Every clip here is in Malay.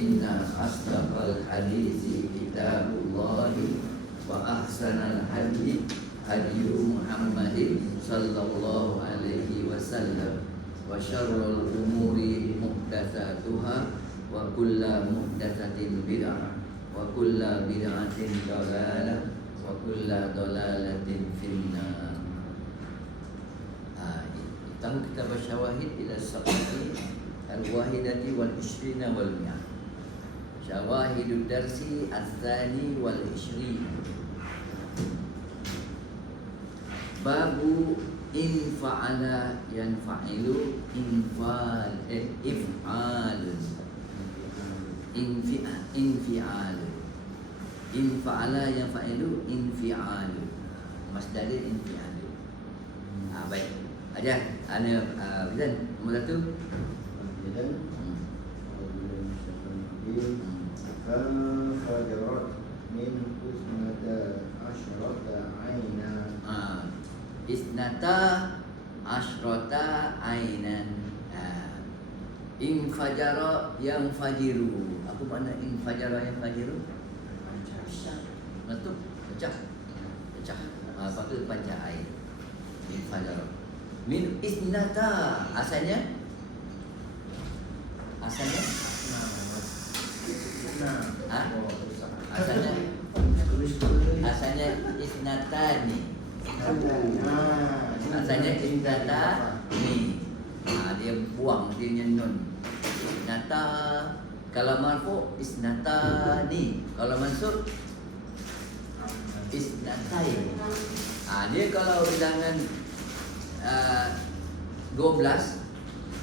فإن أصدق الحديث كتاب الله وأحسن الهدي هدي محمد صلى الله عليه وسلم وشر الأمور محدثاتها وكل محدثة بدعة وكل بدعة ضلالة وكل ضلالة في النار. Tahu kita bersyawahid ila sabati al-wahidati wal ishrina wal mi'ah. Syawahidud darsi al-thani wal ishrina. Babu in fa'ala yanfa'ilu infal if'al infi'al in fa'ala yanfa'ilu infi'al masdar infi'al. Baik. Ajar, ana Bizan nombor 1. Bizan. Fajarat min usnata asyrata aina. Isnata asyrata ainan. Infajara yang fajiru. Apa makna infajara yang fajiru? Betul? Pecah. Apa tu panca air? Infajara. Min isnata asalnya asalnya isnatani asalnya isnatani. Dia buang dia nun isnata. Kalau marfu isnatani, kalau mansub isnatai. Dia kalau bilangan 12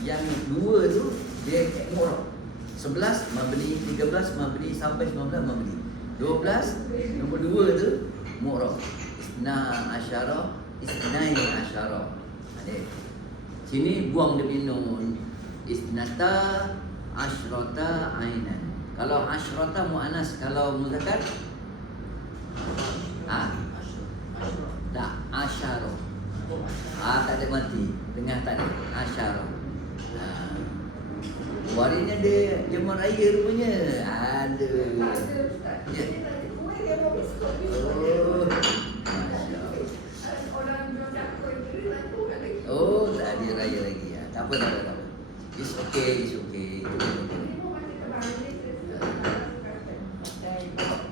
yang 2 tu dia murah. 11 mabni, 13 mabni sampai 19 mabni. 12 nombor 2 tu murah. Isna asyara, isnai asyara. Sini buang dia nun. Isnata asyrata ainan. Kalau asyrata muannas, kalau muzakkar tak asyara. Tak ada mati. Tengah tak ada asyara. Warinya dia jemaah raya rupanya. Aduh. Ya. Oh, tak ada raya lagi. Tak apa. It's okay.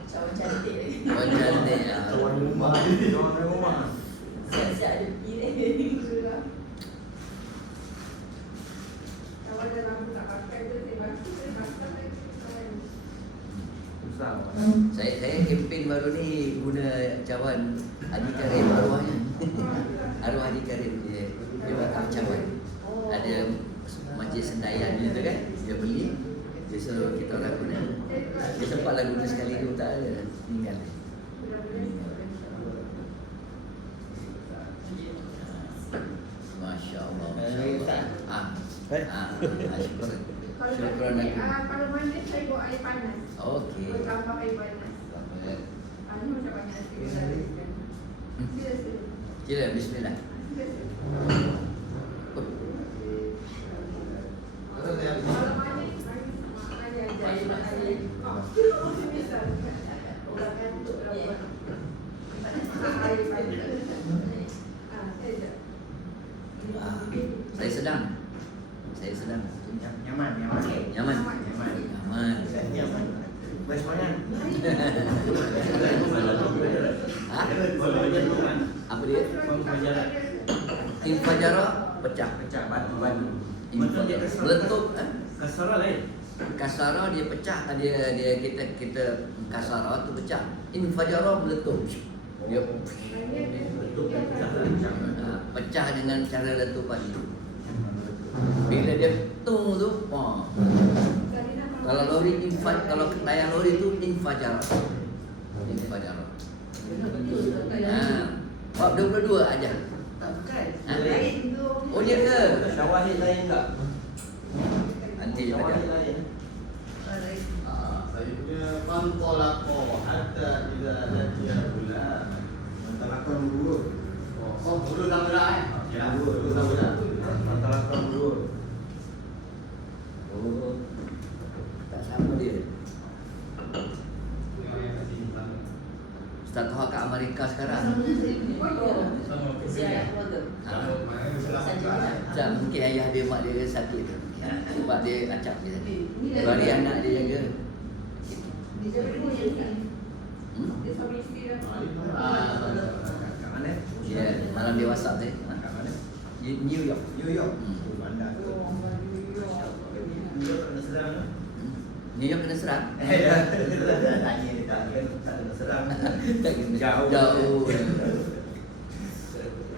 Cawan cantik. Cawan rumah. Siap-siap ada pergi ni. Saya kempen baru ni guna cawan Haji Karim arwahnya. Arwah Haji Karim dia bakal cawan. Ada majlis sendayan gitu kan. Dia beli, dia suruh kita orang guna. Dia sempatlah guna sekali tu tak ada tinggal. Masya-Allah. Syukran. Kalau mandi saya bawa air panas. Okey. Tambah air panas. Ini macam panas. Sila bismillah. Saya sedang. Nyaman. Bersemangat. Apa dia? Infajara pecah batu. Meletup. Kasara lain. Kasara dia pecah. Dia kita kasara tu pecah. Infajara meletup. Dia pecah dengan cara letupan itu. Bila dia tung tu, kalau lori kalau layar lori tu infajara. Bab 22 aja. Tak bukan. Lain tu. Oh dia ke? Syawahid lain tak? Nanti aja. Saya punya man talaqa hatta idza laqiya bulan. Man talaqa dulu. Dulu sama dah dulu sama dah. Man talaqa dulu. Oh. Tak sama dia. Ustaz Toha kat Amerika sekarang. Sama Ziarah keluarga. Tak, mungkin ayah dia, mak dia sakit tu. Sebab dia acap dia tadi. Bari anak dia jaga. Dia ibu yang ni. Hmm? Dia suami isteri dah. kat mana? Ya, malam dia WhatsApp dia. Kat mana? New York. New York. Hmm. Bandar tu. New York kena serang. New York kena serang. Ya, tanya dia tak kena serang. Tak kena. Jauh. Jauh.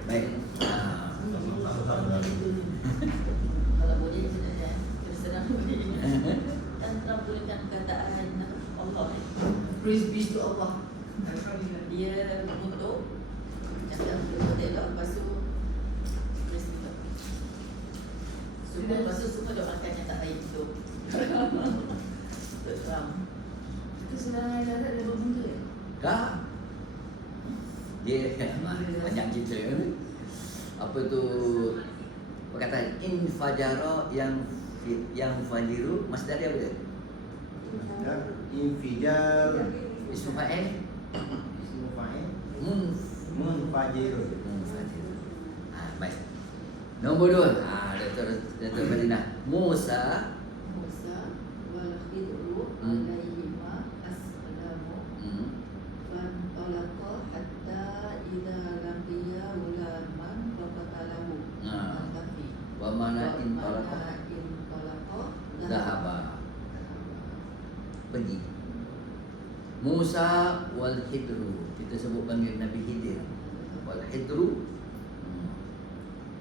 Baik. Ah. Kalau boleh terus terang boleh. Tanpa menggunakan perkataan Allah. Praise be to Allah. Dia mengutuk cakap betul elok, lepas tu praise be to Allah. Semua lepas tu semua doakan yang tak baik tu. Terang. Itu sebenarnya ada berbenda ya? Tak. Dia banyak cerita. Apa tu perkataan infajara yang fajiru masdar dia apa dia? Infijar. Ismu fa'il Ismu fa'il. munfajir. Munfajir. Baik. Nombor 2. Datuk Madinah. Musa Musa wal khidru alaihima assalamu fantalaqa hatta idza laqiya ulaman faqatalahu maqafi wa mana intalaqa intalaqa zahaba. Pergi. Musa wal Hidru, kita sebut panggil Nabi Khidir. Wal Hidru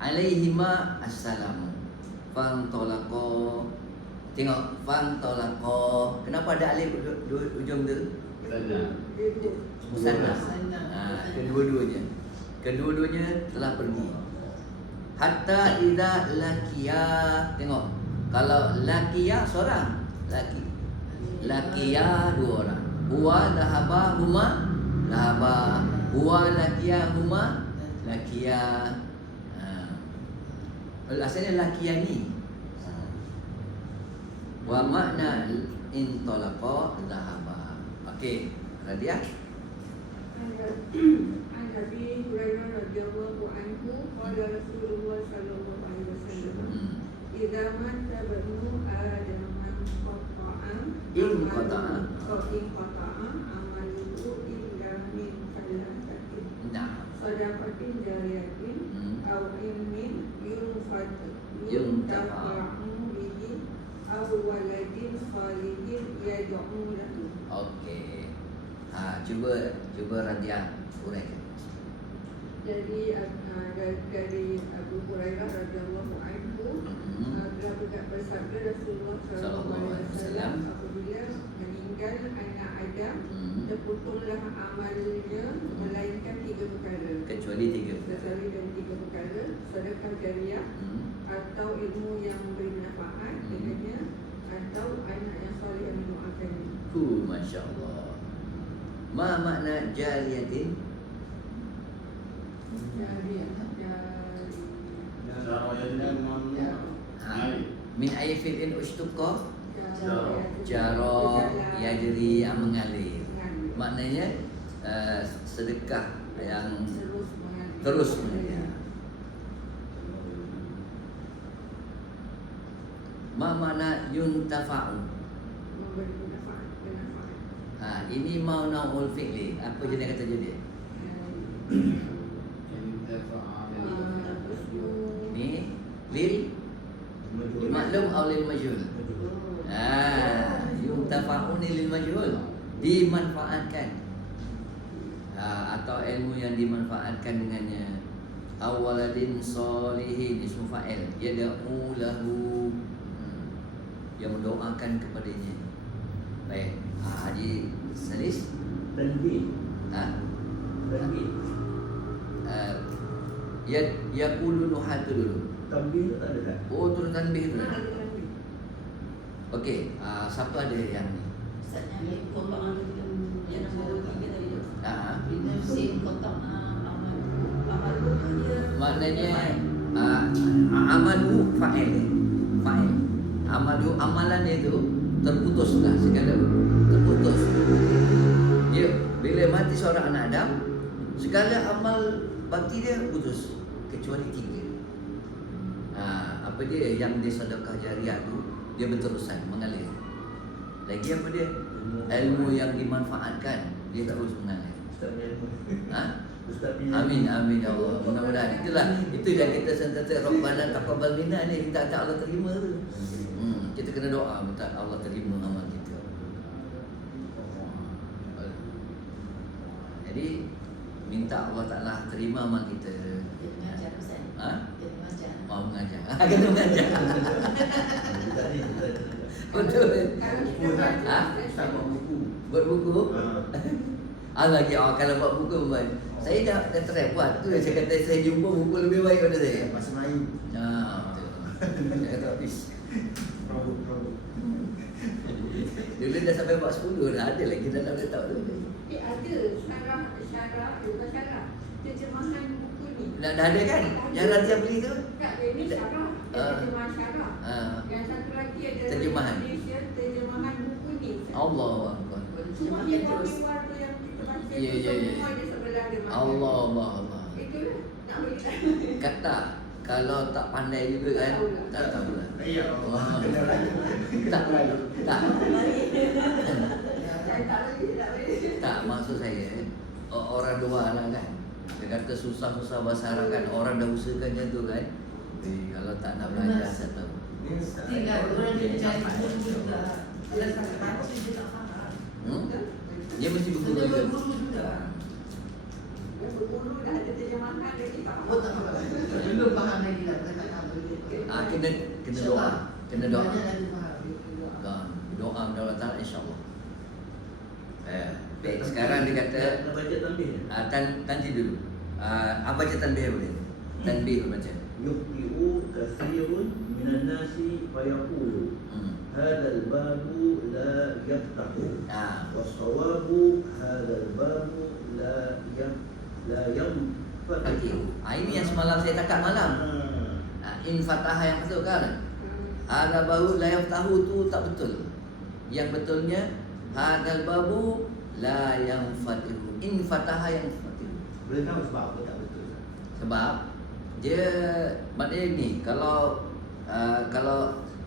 alaihima assalamu. Fantalaqa. Tengok fantalaqa. Kenapa ada alif ujung tu? Musanna. Kedua-duanya telah pergi. Hatta idza laqiya. Tengok. Kalau laqiya seorang, laqiya dua orang. Huwa dhahaba huma dhahaba. Huwa laqiya huma laqiya. Asalnya laqiyani. Wa makna intalaqa dhahaba. Okey, Radia. An Abi Hurairah radhiyallahu anhu qala Rasulullah sallallahu alaihi wasallam idza mata banu adam inqata'a amaluhu illa min thalathatin sadaqatin jariyatin aw ilmin yuntafa'u bihi aw waladin salihin yad'u lahu. Okey. Cuba Radia uraikan. Jadi dari Abu Hurairah radhiyallahu anhu telah bersabda Rasulullah sallallahu alaihi wasallam apabila meninggal anak Adam terputuslah amalnya melainkan 3 perkara. Kecuali 3 perkara. Kecuali dari 3 perkara, sedekah jariah atau ilmu yang memberi manfaat dengannya atau anak yang soleh yang mendoakannya. Masya-Allah. Ma makna jariyatin? Min ayyi fi'lin ushtuqa jara yajri yang mengalir. Maknanya sedekah yang terus mengalir. Ma makna yuntafa'u? Memberi manfaat. Ini mau naul fi'li. Apa jenis kata jadi? Ini lil maklum atau lil majhul? Yuntafa'un lil majhul, dimanfaatkan. Atau ilmu yang dimanfaatkan dengannya. Awaladin solihin, ismu fa'il, yad'u lahu, yang mendoakan kepadanya. Baik. Haji Salis Tanbih. Tanbih. Yaqulu nuhatu dulu. Tanbih tu tak ada tak? Oh, turun tanbih tu. Okey, siapa ada yang ni? Ustaznya ni kotak yang nombor 3 tadi tu. Bila sin kotak amal dia Maknanya amalu fa'il. Amalan dia tu terputuslah segala terputus. Dia bila bila mati seorang anak Adam, segala amal bakti dia putus kecuali 3. Apa dia yang dia sedekah jariah tu, dia berterusan mengalir. Lagi apa dia? Ilmu yang dimanfaatkan, dia terus mengalir. Amin amin ya Allah. Mudah-mudahan itu yang kita sentiasa Rabbana taqabbal minna ni, minta Allah terima tu. Kita kena doa minta Allah terima amal kita. Jadi minta Allah Taala terima amal kita. Dia mengajar Ustaz. Dia mengajar. Mengajar. Kena mengajar. Betul. Ustaz buat buku. Buat buku. Lagi kalau buat buku baik. Saya dah try buat tu, saya kata saya jumpa buku lebih baik pada saya. Bahasa Melayu. Betul. Saya kata habis. Produk. Dulu dah sampai 10 dah ada lagi dalam letak tu. Ada syarah terjemahan buku ni. Dah ada kan? Yang Razia beli tu? Tak, ini syarah. Terjemahan syarah. Yang satu lagi ada Terjemahan. Malaysia, terjemahan buku ni. Allahu Akbar. Semua hewar-hewar tu yang kita baca Ya. semua dia sebelah dia. Allah. Itulah nak bagi. Kata kalau tak pandai juga kan, tak tahu lah. Iya. Tak. Saya tak boleh. Tak, maksud saya orang luar lah kan. Dia kata susah-susah bahasa Arab kan. Orang dah usahakannya tu kan. Kalau tak nak belajar saya tahu. Tinggal orang dia cari guru juga. Kalau tak baca dia tak faham. Dia mesti Dia berguru juga. berguru juga. Guru dah ada terjemahan lagi tak Oh tak faham. Belum faham lagi lah. Tak tahu. Kena doa. Kena doa. Banyak lagi faham. Doa kepada Allah Ta'ala insyaAllah. Baik, sekarang dia kata Nak baca tanbih. Tanti dulu. Baca tanbih boleh. Tanbih baca. Yuhti'u kathirun minan nasi fayaqulu hadal babu la yaftahu wassawabu hadal babu la yamfatihu. Ini yang semalam saya cakap malam. In fataha yang betul kan? Hadal babu la yaftahu tu tak betul. Yang betulnya hadal babu la yamfatihu. In fataha yang fatihu. Boleh tahu sebab apa tak betul? Sebab dia maknanya ni kalau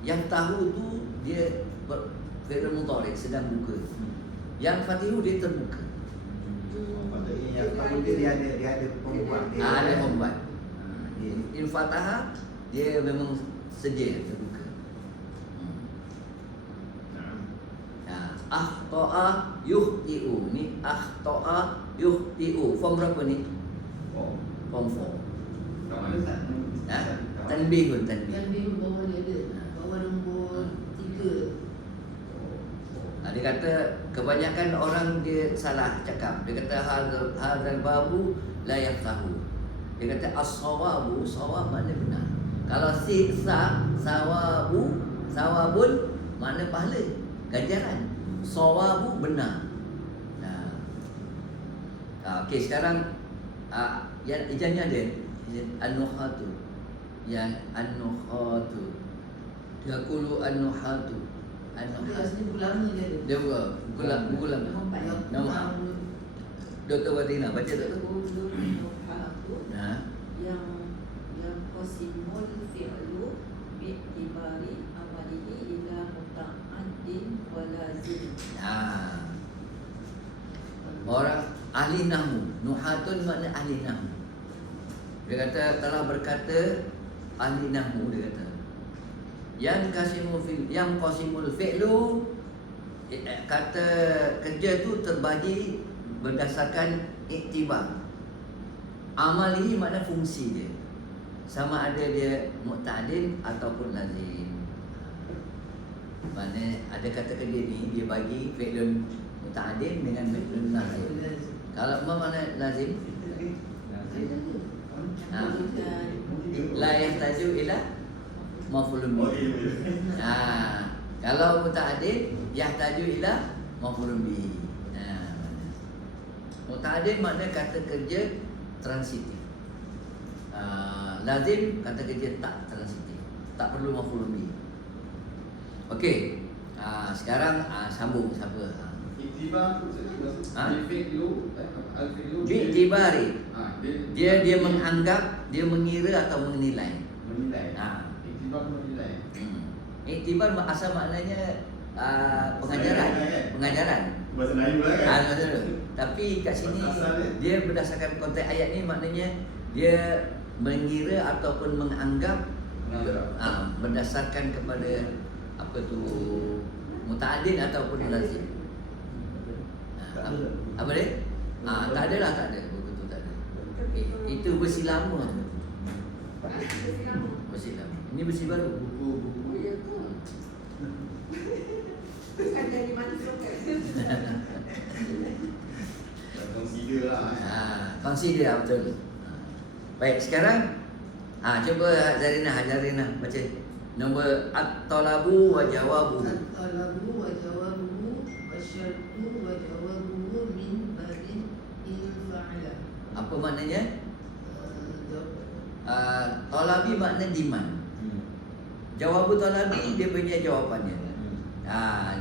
yang tahu tu dia fi'il mudhari sedang buka. Yang fatihu dia terbuka. Patutnya yang tahu dia ada pembuat dia. Ada pembuat. In fataha dia memang sedia terbuka. Akhta'a yuhti'u. Ni akhta'a yuhti'u. Form berapa ni? Form 4. Tanbih pun tanbih. Yang biru bawah dia ada. Bawah nombor 3. Dia kata kebanyakan orang dia salah cakap. Dia kata hadzal babu la yaftahu. Dia kata as-sawabu, sawab makna benar. Kalau sawabun makna pahala, ganjaran. Sawabu benar. Okey, sekarang yang ijazahnya ada an-nuhatu. Yang an-nuhatu. Yaqulu an-nuhatu. Dia asli buku lama dia ada. Dia buku lama. Nama Dr. Wadina baca tak? Yang qasimul fi'lu bi'tibari amalihi ila muta'addin wa lazim. Orang ahli nahwu. Nuhatun makna ahli nahwu. Dia kata telah berkata ahli nahwu, dia kata yang qasimul fi'lu, kata kerja tu terbagi berdasarkan iktibar. Amal ini makna fungsi dia, sama ada dia mu'tadin ataupun lazim. Maknanya ada kata kerja ni dia bagi fi'lun mu'tadin dengan fi'lun lazim. Kalau mana lazim? La yahtaju ila maf'ulun bihi. Kalau muta'addid yahtaju ila maf'ulun bihi. Muta'addid makna kata kerja transitif. Lazim kata kerja tak transitif, tak perlu maf'ulun bihi. Okey. Sekarang sambung siapa? Iktibar tu maksud Ha? al-fi'lu Bi'tibari. dia Dia menganggap, dia mengira atau menilai. menilai. Ha. Iktibar menilai. Iktibar asal maknanya pengajaran, pengajaran. Bahasa Melayu lah kan. Betul. Tapi kat sini Asal dia berdasarkan konteks ayat ni, maknanya dia mengira ataupun menganggap berdasarkan kepada apa tu muta'addin ataupun lazim. Apa dia? Tak ada lah, tak ada. Betul tak ada. Itu besi lama tu. Besi lama. Besi lama. Ini besi baru. Oh, ya ke? Kan jadi mansur kan? Consider lah. Consider betul. Baik, sekarang cuba Zarina baca nombor at-talabu wa jawabuhu. At-talabu wa jawabuhu wasyartu wa jawabuhu min babin in fa'ala. Apa maknanya? Talabi makna demand. Jawabu talabi dia punya jawapannya.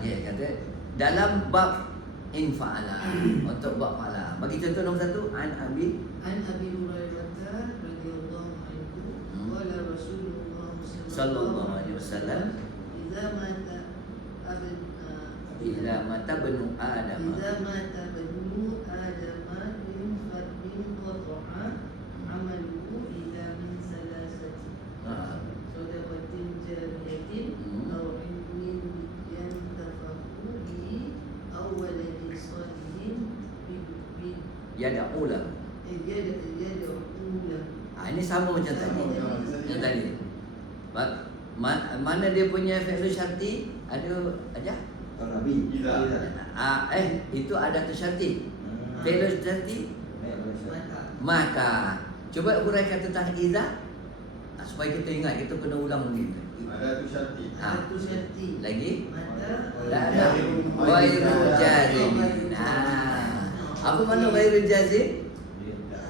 Dia kata dalam bab in fa'ala, untuk bab fa'ala. Bagi contoh nombor 1, an Abi An Abi Hurairah radhiyallahu anhu qala Rasulullah sallallahu alaihi wasallam, idza mata ila mata benu Adam. idza mata banu adama min qata'a amaluhu ila min salasati sadaqatin jariyatin aw ilmin yantafahu bihi aw waladin salihin Yad'u lahu. Ini sama macam tadi. Yang tadi. Mana dia punya fi'il syarti? Ada aja? Talabi. Itu ada tu syarti. Fi'il syarti maka. Coba uraikan tentang idza supaya kita ingat, kita kena ulang lagi. Ada tu syarti. Satu syarti Lagi? mata La ada. Ghairul jazim. Apa makna ghairul jazim?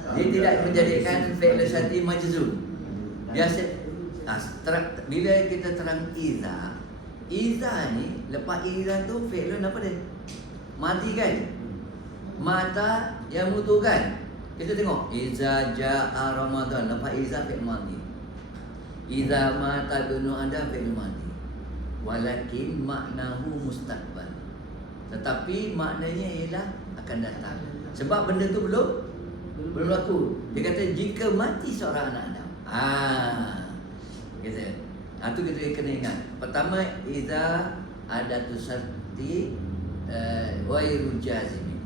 Dia tidak menjadikan fi'il syarti majzum. Biasa bila kita terang iza ni, lepas iza tu fi'ilun apa dia? Mati kan? Mata yang mutu kan? Kita tengok iza ja'a Ramadan, lepas iza fi'il mati. Iza mata bunu ada fi'il mati. Walakin maknahu mustaqbal. Tetapi maknanya ialah akan datang. Sebab benda tu belum berlaku. Dia kata jika mati seorang anak Adam. Kata. Itu kita kena ingat. Pertama, idza adatu syarti ghairu jazim.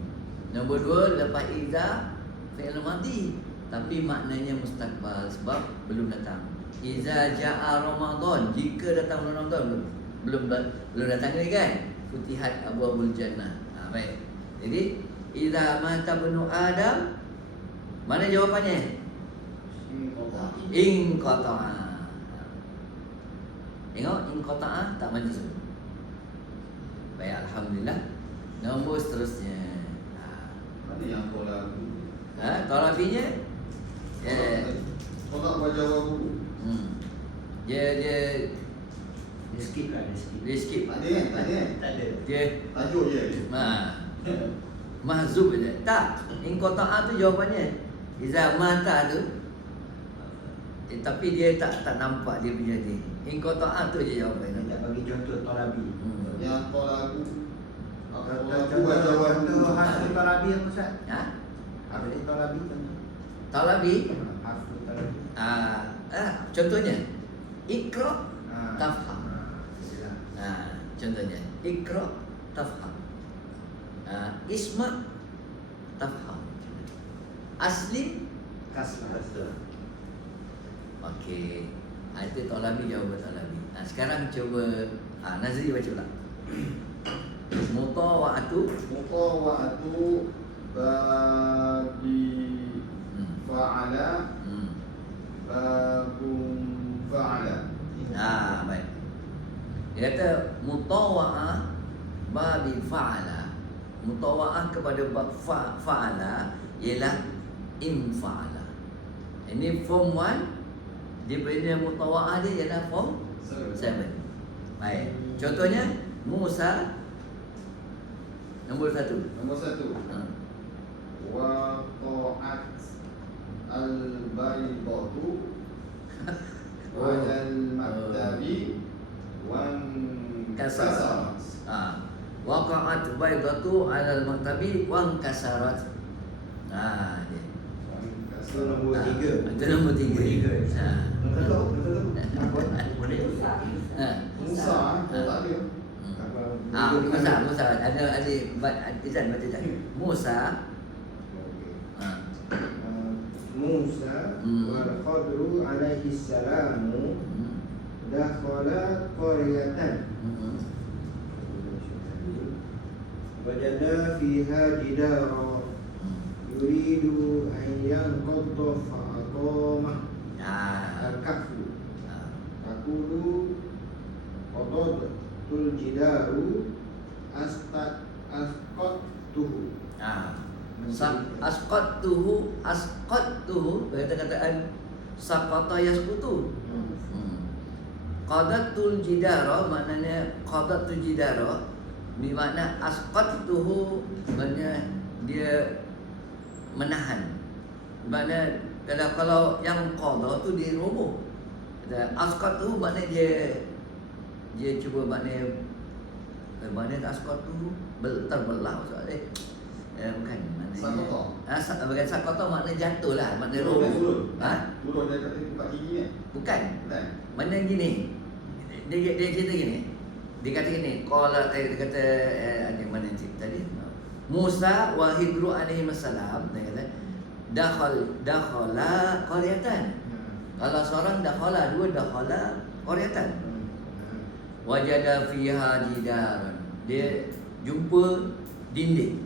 Nombor 2, lepas idza fi'il madi tapi maknanya mustaqbal sebab belum datang. Idza jaa Ramadan, jika datang Ramadan belum datang lagi kan? Futihat abwaabul jannah. Baik. Jadi idza mata banu Adam, mana jawapannya? In qata'a. Tengok in qata'a tak majzum. Baik, alhamdulillah. Nombor seterusnya. Mana yang tolak? Talabinya Tolak wajah wabu. Dia skip lah, dia skip. Tak ada kan? Tak ada kan? Tak ada. Dia Tajuk je. mahzub je. Tak, in qata'a tu jawapannya. Iza mata tu. Tapi dia tak nampak dia punya ni. In qata'a tu je jawapannya. Tak bagi contoh talabi. Yang tolak Contoh hasil talabi apa Ustaz? Hasil talabi contoh. Talabi Hasil talabi. contohnya Iqra tafham. Silakan. Contohnya Iqra tafham. Isma tafham. Aslim Kasrah. okey. Itu talabi, jawapan talabi. Sekarang cuba Nazri baca pula. Mutawa'atu Mutawa'atu babi fa'ala babun fa'ala. baik. Dia kata mutawa'ah babi fa'ala. Mutawa'ah kepada bab fa'ala ialah in fa'ala. Ini form 1. Dia punya mutawa'ah dia ialah form 7. Baik. Contohnya Musa Nombor 1. Nombor 1. Ha. Waqa'at al-baydatu wal maktabi wan kasarat. Waqa'at baydatu 'alal maktabi wa kasarat. Dia. Itu nombor 3. Itu nombor 3. Betul. Boleh. Musa tak ada. Musa ada Izan baca tak? Musa. Musa wal Khadru alaihi salamu dakhala qaryatan wajada fiha jidara yuridu an yanqadda fa'aqamah al-kahfu taqulu qadatul jidaru asqattuhu asqattuhu kata-kataan saqata yasqutu. Qadatul jidara maknanya qadatul jidara bermakna asqattuhu maknanya dia menahan. Maknanya kalau yang qada tu dia roboh. Asqattuhu maknanya dia cuba maknanya asqattuhu terbelah maksudnya. Bukan Sakata. Bukan sakata makna jatuh lah, makna roboh. Turun dari tempat tinggi ni. Bukan. Bukan. Mana gini. Dia cerita gini. Dia kata gini, dia kata mana cerita tadi? Musa wa Hidru alaihi salam dia kata dakhala qaryatan. Kalau seorang dakhala, dua dakhala qaryatan. Wajada fiha jidaran. Dia jumpa dinding.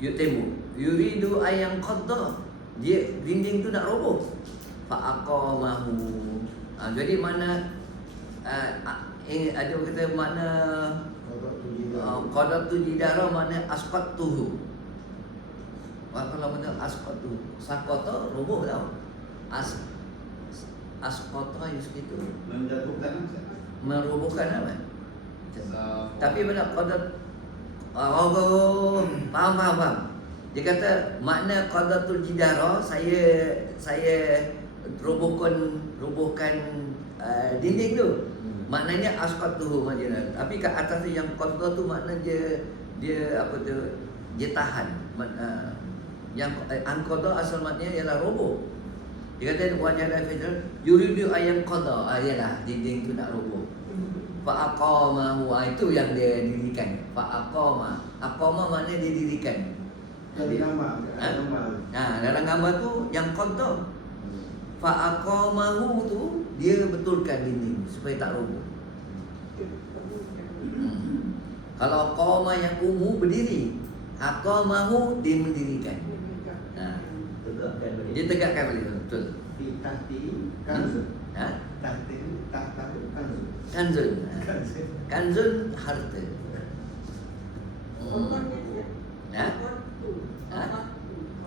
Tembok. Yuridu ayang qadda. Dia dinding tu nak roboh. Fa aqamahu. Jadi mana ada kata mana qadatu jidara mana asqattuhu. Kalau mana asqattuhu, saqata roboh tau. Asqata itu Menjatuhkan. merobohkan apa? Tapi benar qadat faham. Dia kata makna qadatul jidara saya robohkan dinding tu. Maknanya asqatuhu majina. Tapi kat atas tu yang qadda tu makna dia apa tu? Dia tahan. Yang anqadha asal maknanya ialah roboh. Dia kata wajada fidr yuridu ayam qadha. Ialah dinding tu nak roboh. Fa aqamahu, itu yang dia dirikan. Fa aqama maknanya dia dirikan. Dalam gambar tu yang qadda. Fa aqamahu tu dia betulkan dinding supaya tak roboh. Kalau qama yang berdiri, aqamahu dia mendirikan. Dia tegakkan balik betul. Tahti kanzun. Kanzun harta.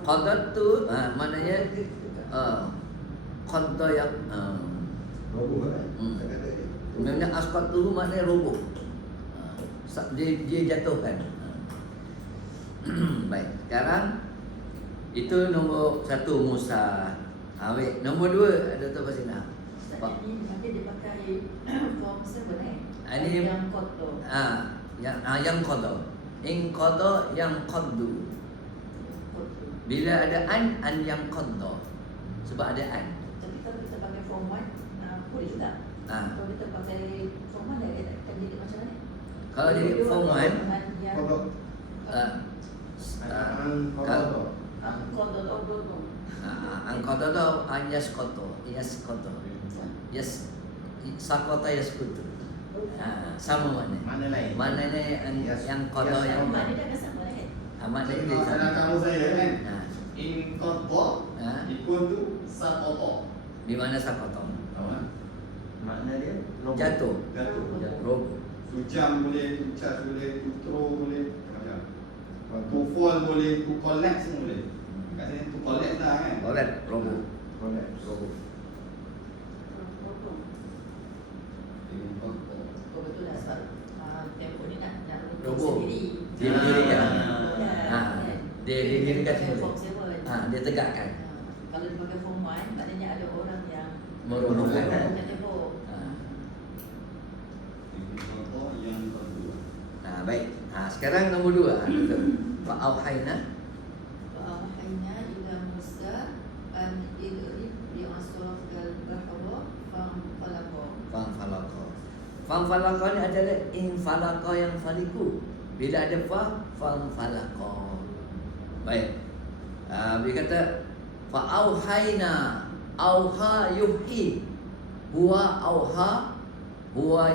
Qadat tu maknanya qadda yang Roboh kan? Memangnya asqat tu maknanya roboh. Dia jatuhkan. Baik, sekarang itu nombor 1 Musa. Nombor 2 ada tu pasal nak. Ini macam dia pakai form 7 Ini yang kotor. Yang qada. In qada yang qaddu. Bila ada an yang qadda. Sebab ada an. Tapi kalau kita pakai form 1 boleh juga. Kalau kita pakai form 1 dia akan jadi macam mana? Kalau jadi form 1 angkota tu yasqata. Sakota yasqutu. Sama makna. Mana lain? Maknanya yang qada yang Mana dia akan sama kan? maknanya dia Kalau kamu saya kan. Ha. In qadda ikut tu sakata. Di mana sakota? Makna dia Jatuh. Roboh. Sujam boleh, tucas boleh, tutro boleh, macam. To fall boleh, to collapse pun boleh. Kat sini to collapse lah kan. Correct, roboh. roboh. Betul lah sebab tempoh ni nak Roboh. sendiri. Dia dirikan. Ya. Dia dirikan Pakai semula. form 7. Dia tegakkan. Kalau dia pakai form 1, maknanya ada orang yang Merobohkan. merobohkan tembok. Contoh yang kedua. Baik. Sekarang nombor 2. Betul. Fa'auhayna. وأوحينا إلى موسى أن اضرب بعصاك البحر فانفلق. Fanfalaqa ni adalah infalaqa yang faliku. Bila ada fanfalaqa. Baik. Dia kata fa'auhayna auha yuhi. Huwa auha huwa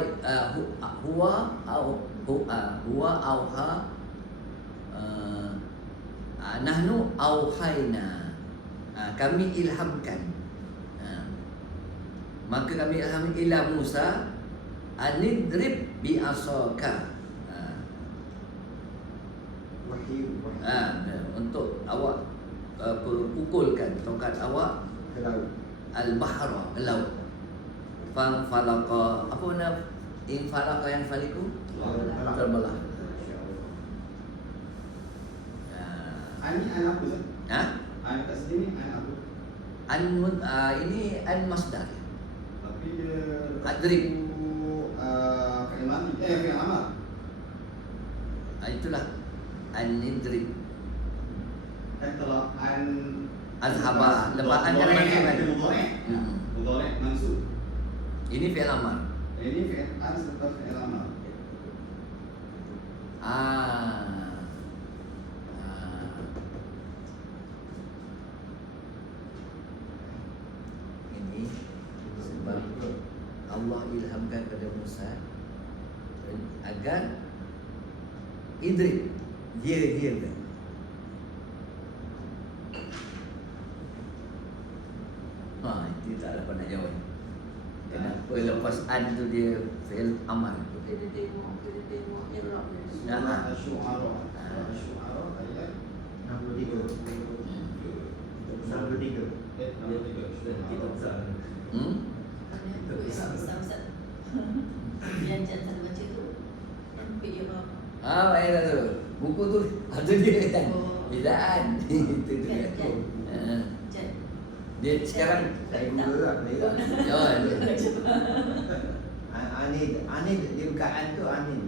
auha nahnu auhayna. Kami ilhamkan. Maka kami ilhamkan ila Musa anidrib bi asaka. Wahyu. Untuk awak pukulkan tongkat awak Ke laut. al-bahra, laut. Fanfalaqa. Apa nama infalaqa yang faliku? Terbelah. Ani apa tu? Ani kat sini ni ani apa? Ini an masdar. Tapi dia Adrib. fi'il madi. Fi'il amal. Itulah an-nidrib. Kan kalau an Azhaba. Lepas an kan mudhari'. Hmm. Mudhari' mansub. Ini fi'il amar. Ini fi'il an serta fi'il amal. Ini sebab Allah ilhamkan kepada Musa agar idrib dia kan. Itu tak dapat nak jawab. Kenapa lepas an tu dia fi'il amar? Kita tengok Iraq ni. Surah Asy-Syu'ara. Asy-Syu'ara ayat 63. 63. 63. Ustaz. Yang jangan baca tu. Yang PDF. Baik dah tu. Buku tu ada dia kan. Oh. Bidaan. Itu tu. Jan. Dia sekarang Saya mula lah. Anid dia bukan an tu anid.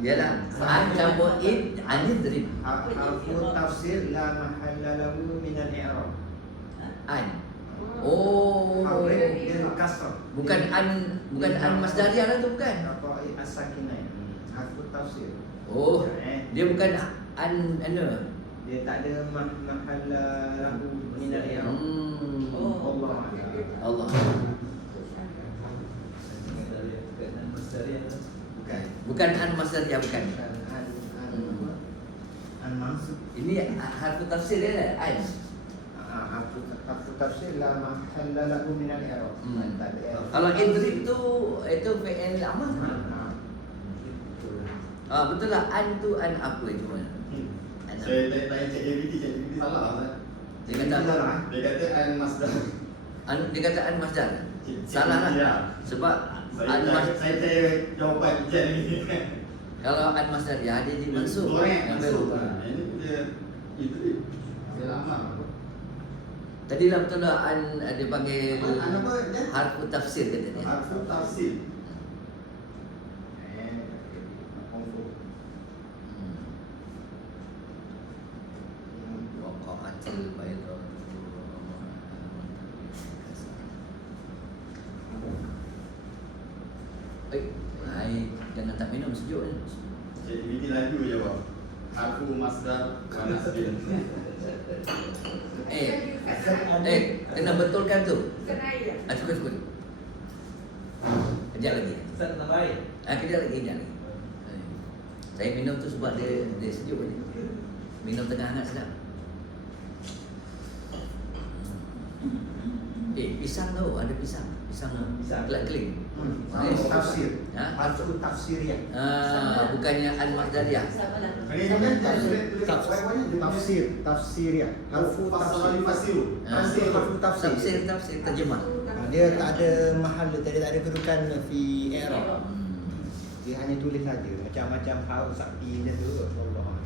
Yalah, an campur id, anidrib. Harfu tafsir la mahalla lahu min al-i'rab. An. Oh. Harif dia kasrah. Bukan an masdariyah lah tu bukan. Apa as-sakinah. Harfu tafsir. Oh. Dia bukan an Dia tak ada mahalla lahu min al-i'rab. Oh. Allah. Allah. Bukan an masdariyah bukan. An mansub. Ini harfu tafsir dia lah, an. Harfu tafsir la mahalla lahu min al-i'rab. Tak ada. Kalau idrib tu itu fi'il amar. Betul lah, an tu an apa itu mana? An apa? Saya tanya ChatGPT salah lah. Dia kata apa? Dia kata an masdar. Dia kata an masdar. Salah lah. Ya. Sebab an masdar. Saya jawapan chat ni. Kalau an masdar ya dia dimansub. Mansub. Ini dia itu lama. Tadi lah betul lah an dia panggil An apa dia? harfu tafsir kata dia. Harfu tafsir. Waqa'atil baydatu. Jangan tak minum sejuk ni. ChatGPT laju jawab. Harfu masdar wa nasbin. Kena betulkan tu. Seraya. Cukup. Kejap lagi. Ustaz nak baik. Kejap lagi. Saya minum tu sebab dia sejuk ni. Minum tengah hangat sedap. Pisang tu, ada pisang. Pisang kelik-kelik. Harfu tafsir. Ha? Harfu tafsiriyah. Bukannya al-masdariyah. Sama lah. Tafsiriyah. Harfu tafsir. Fasiru. Harfu tafsir. Tafsir terjemah. Dia tak ada mahal, dia tak ada kedudukan fi i'rab. Dia hanya tulis saja. Macam-macam hal sakti dia tu Allah.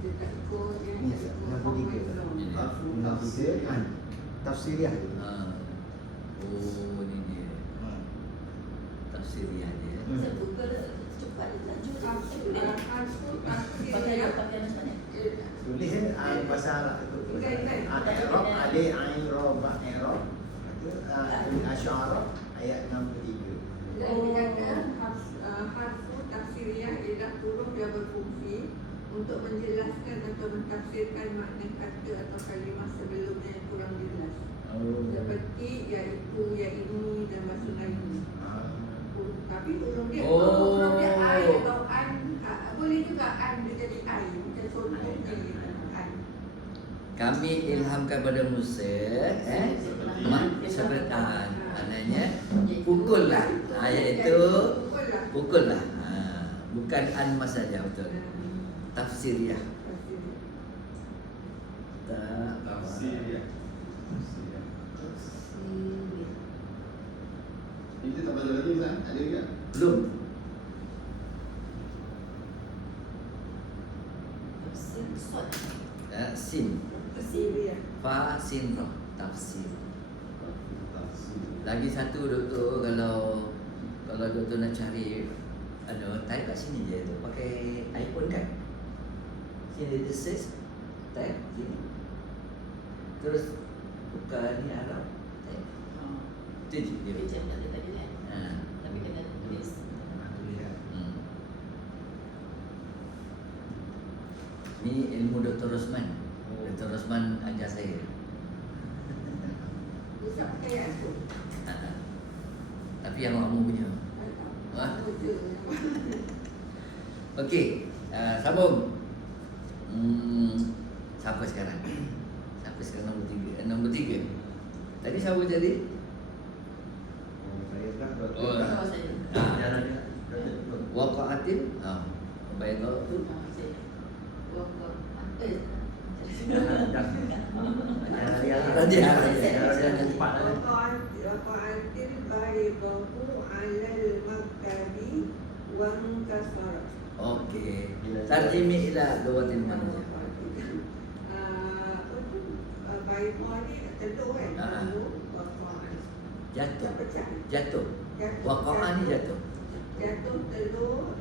Dia tak ikut yang Ni ikut nombor 3. format Tafsir an. Tafsiriah. Oh, ni dia. Tafsiriah dia. Saya Google cepat je laju. Pakai Tafsir pakai macam mana? Tulis kan bahasa Arab tu. Arab Ali ain roba Arab. Asy'ara ayat 63. Dia kata harfu tafsiriyah ialah huruf yang berfungsi untuk menjelaskan atau mentafsirkan makna kata atau kalimah sebelumnya yang kurang jelas. Seperti iaitu, ya ini dan bahasa lain. Tapi huruf dia huruf dia I atau an, boleh juga an dia jadi I, macam contohnya an. Kami ilhamkan pada Musa seperti maknanya pukullah. Iaitu pukullah. Bukan an saja, betul. Tafsiriah. Tafsiriah. Itu tak baca lagi Ustaz? Ada ke? Belum. Sin. Tafsiriyah. Fa sin ra. Tafsir. Tafsir. Lagi satu doktor, kalau doktor nak cari type kat sini je tu, pakai iPhone kan. Sini dia search, type sini. Terus buka ni Arab. Type. Tu je dia. Dia macam ada tadi kan. Ha. Tapi kena tulis. Hmm. Ni ilmu Dr. Rosman. Dr. Rosman ajar saya. Bisa pakai aku. Tapi yang lama punya. Okey, sambung. Siapa sekarang? Siapa sekarang nombor 3? Nombor 3. Tadi siapa jadi? Saya dah Oh, Sama saya. Waqa'atin. Baik tu. Saya. Tadi Waqa'atil baydahu 'alal maktabi wa inkasara. Okey. Tarjimi ila lugatil manusia. Baydah ni telur kan? Telur, waqa'ah. Jatuh. Pecah. Jatuh. Waqa'ah ni jatuh. Jatuh telur.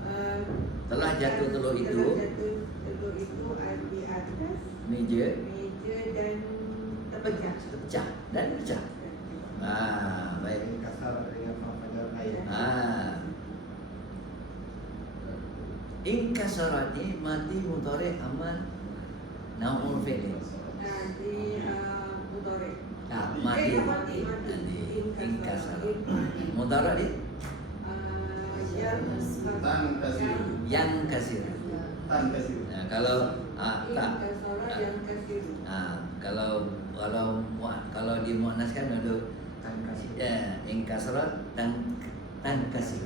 Telah jatuh telur itu. Telah jatuh telur itu di atas Meja meja dan terpecah. terpecah dan pecah. Baik. kasar dengan fajar ayat. Inkasarati mati mudhari amal naun fi'li. Di mudhari. Mati. Mati. Inkasar. Mudhari ni Tan kasir. yang kasir. Tan kasir. Kalau tak Inkasara yang kasir. kalau dimuannaskan ada inkasara tan kasir.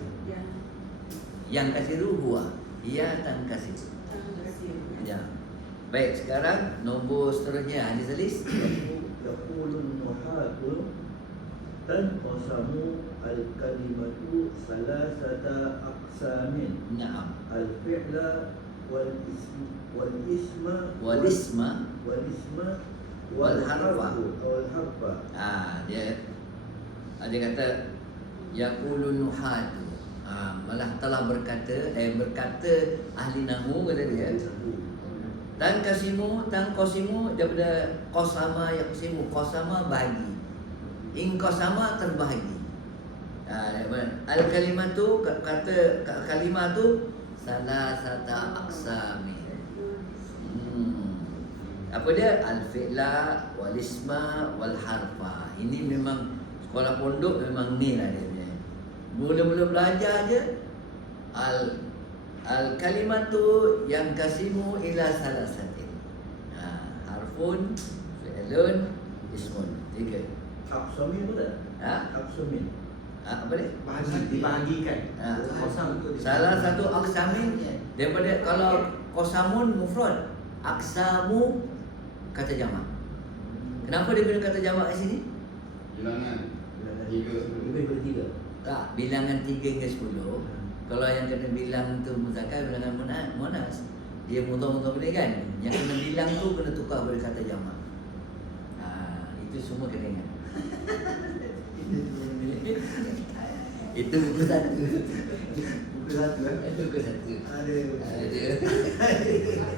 Yang kasiru huwa. Ia tan kasir. Ya. Baik, sekarang nombor seterusnya hadis hadis. Yaqulun nuhatu tanqasamu al-kalimatu salasata aqsamin. Naam. Al-fi'la wal-isma Wal-harfa. wal-harfa. Dia kata yaqulun nuhatu. Malah telah berkata ahli nahwu kata dia. Tan qasimu daripada qasama yaqsimu. Qasama bahagi. In qasama terbahagi. Al kalimatu kata kalimah tu salasata aqsami. Apa dia? Al fi'la wal isma wal harfa. Ini memang sekolah pondok memang ni lah dia. Mula-mula belajar je al kalimatu yang kasimu ila salasatin. Harfun, fi'lun, ismun. 3. Aqsamin tu tak? Aqsamin. Apa dia? Dibahagikan. Salah satu aqsamin daripada kalau qasamun mufrad, aqsamu kata jamak. Kenapa dia guna kata jamak di sini? Bilangan. Lebih daripada 3. Tak, bilangan 3 hingga 10 Kalau yang kena bilang tu muzakkar bilangan muannas. Dia mudah-mudah boleh kan. Yang kena bilang tu kena tukar pada kata jamak. Itu semua kena ingat. Itu buku satu. Buku satu Itu buku satu. Ada.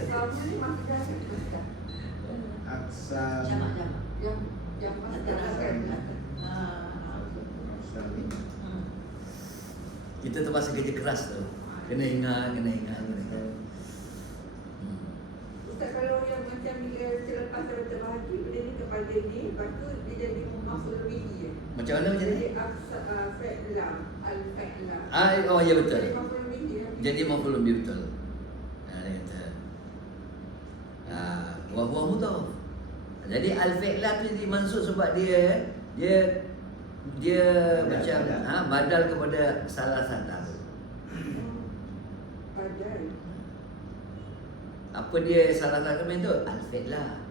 Kamu ni masih ada kan? Aksam. Jamak-jamak. Yang masih Kata ada nasab. kan? Aksam ini. Kita terpaksa kerja keras tu. Kena ingat. Ustaz, kalau yang macam bila selepas saya terbahagi benda ni kepada ni, lepas tu dia jadi maf'ul bihi. Macam mana? Jadi fi'la, al-fi'la. Oh ya betul. Jadi maf'ul bihi. Jadi maf'ul bihi betul. Dia kata. Wa huwa mudhaf. Jadi al-fi'la tu dimaksud sebab dia macam badal kepada salah satu. Badal. Apa dia salah satu tu? Al-fi'la.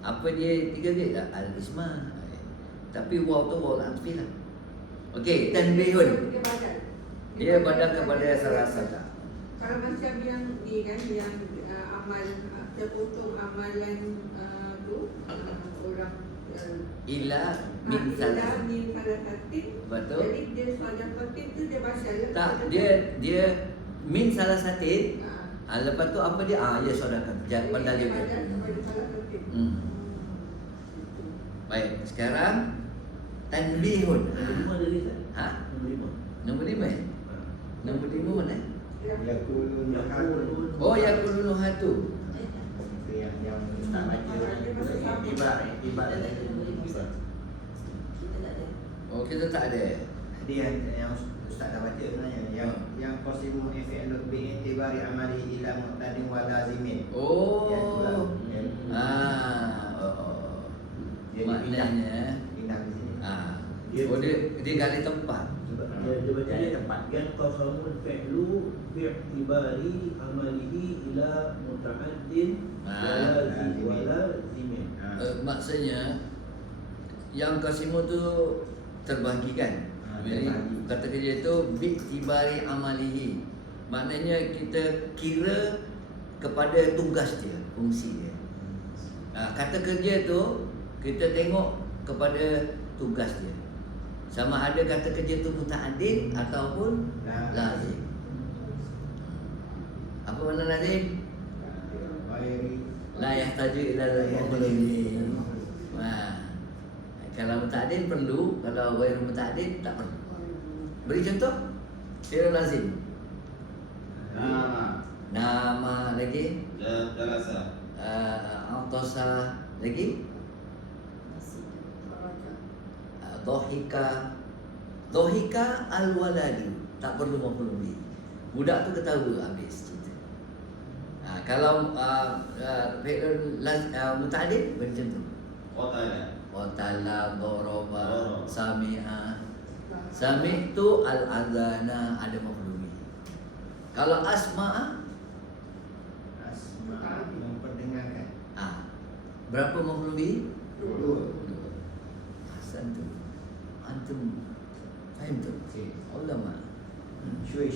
Apa dia tiga dia? Al-isma. Tapi waw tu waw al-atfi lah. Okey, tanbihun. Dia badal. Dia badal kepada salah satu. Kalau macam yang ni kan, yang amal terpotong amalan tu orang Ila min salah. min salasatin. Betul. Jadi dia salasatin tu dia baca Tak, dia min salah satin. Lepas tu apa dia? Ya saudara. Badal dia. kepada salasatin. Baik, sekarang tanbihun. Nombor 5 ada ni tak? Ha? Nombor 5. Nombor 5 eh? Nombor 5 mana? Yaqulun hatu. Oh, yaqulun hatu. Itu yang tak baca. Ibarat. Kita tak ada. Oh, kita tak ada. Dia yang Ustaz dah baca sebenarnya. Yang qasimu fi'lu bi itibari amali ila muqtadin wa lazimin. Oh. Yang itulah. Dia Maknanya pindah ke sini. Oh, dia gali tempat. Sebab dia baca dia tempat yang qasamun fi'lu bi'tibari amalihi ila muta'addin wala zimin. Maksudnya yang qasimu tu terbahagikan. Jadi terbahagi. kata kerja tu bi'tibari amalihi. Maknanya kita kira kepada tugas dia, fungsi dia. Kata kerja tu kita tengok kepada tugas dia. Sama ada kata kerja tu muta'addin ataupun lazim. Apa makna lazim? La yahtaju ila al-maf'ulin. Kalau muta'addin perlu, kalau ghairu muta'addin tak perlu. Beri contoh. Fi'il lazim. Nama lagi. Jalasa. Atasa lagi. Dhahika al-waladu. Tak perlu maf'ul bihi. Budak tu ketawa habis cerita. Kalau fi'il muta'addin macam tu. Qatala, daraba, sami'a. Sami'tu al-adhana ada maf'ul bihi. Kalau asma'a memperdengarkan. berapa maf'ul bihi? Dua. Hasan tu. Antum faham tu? Ulama. Shui.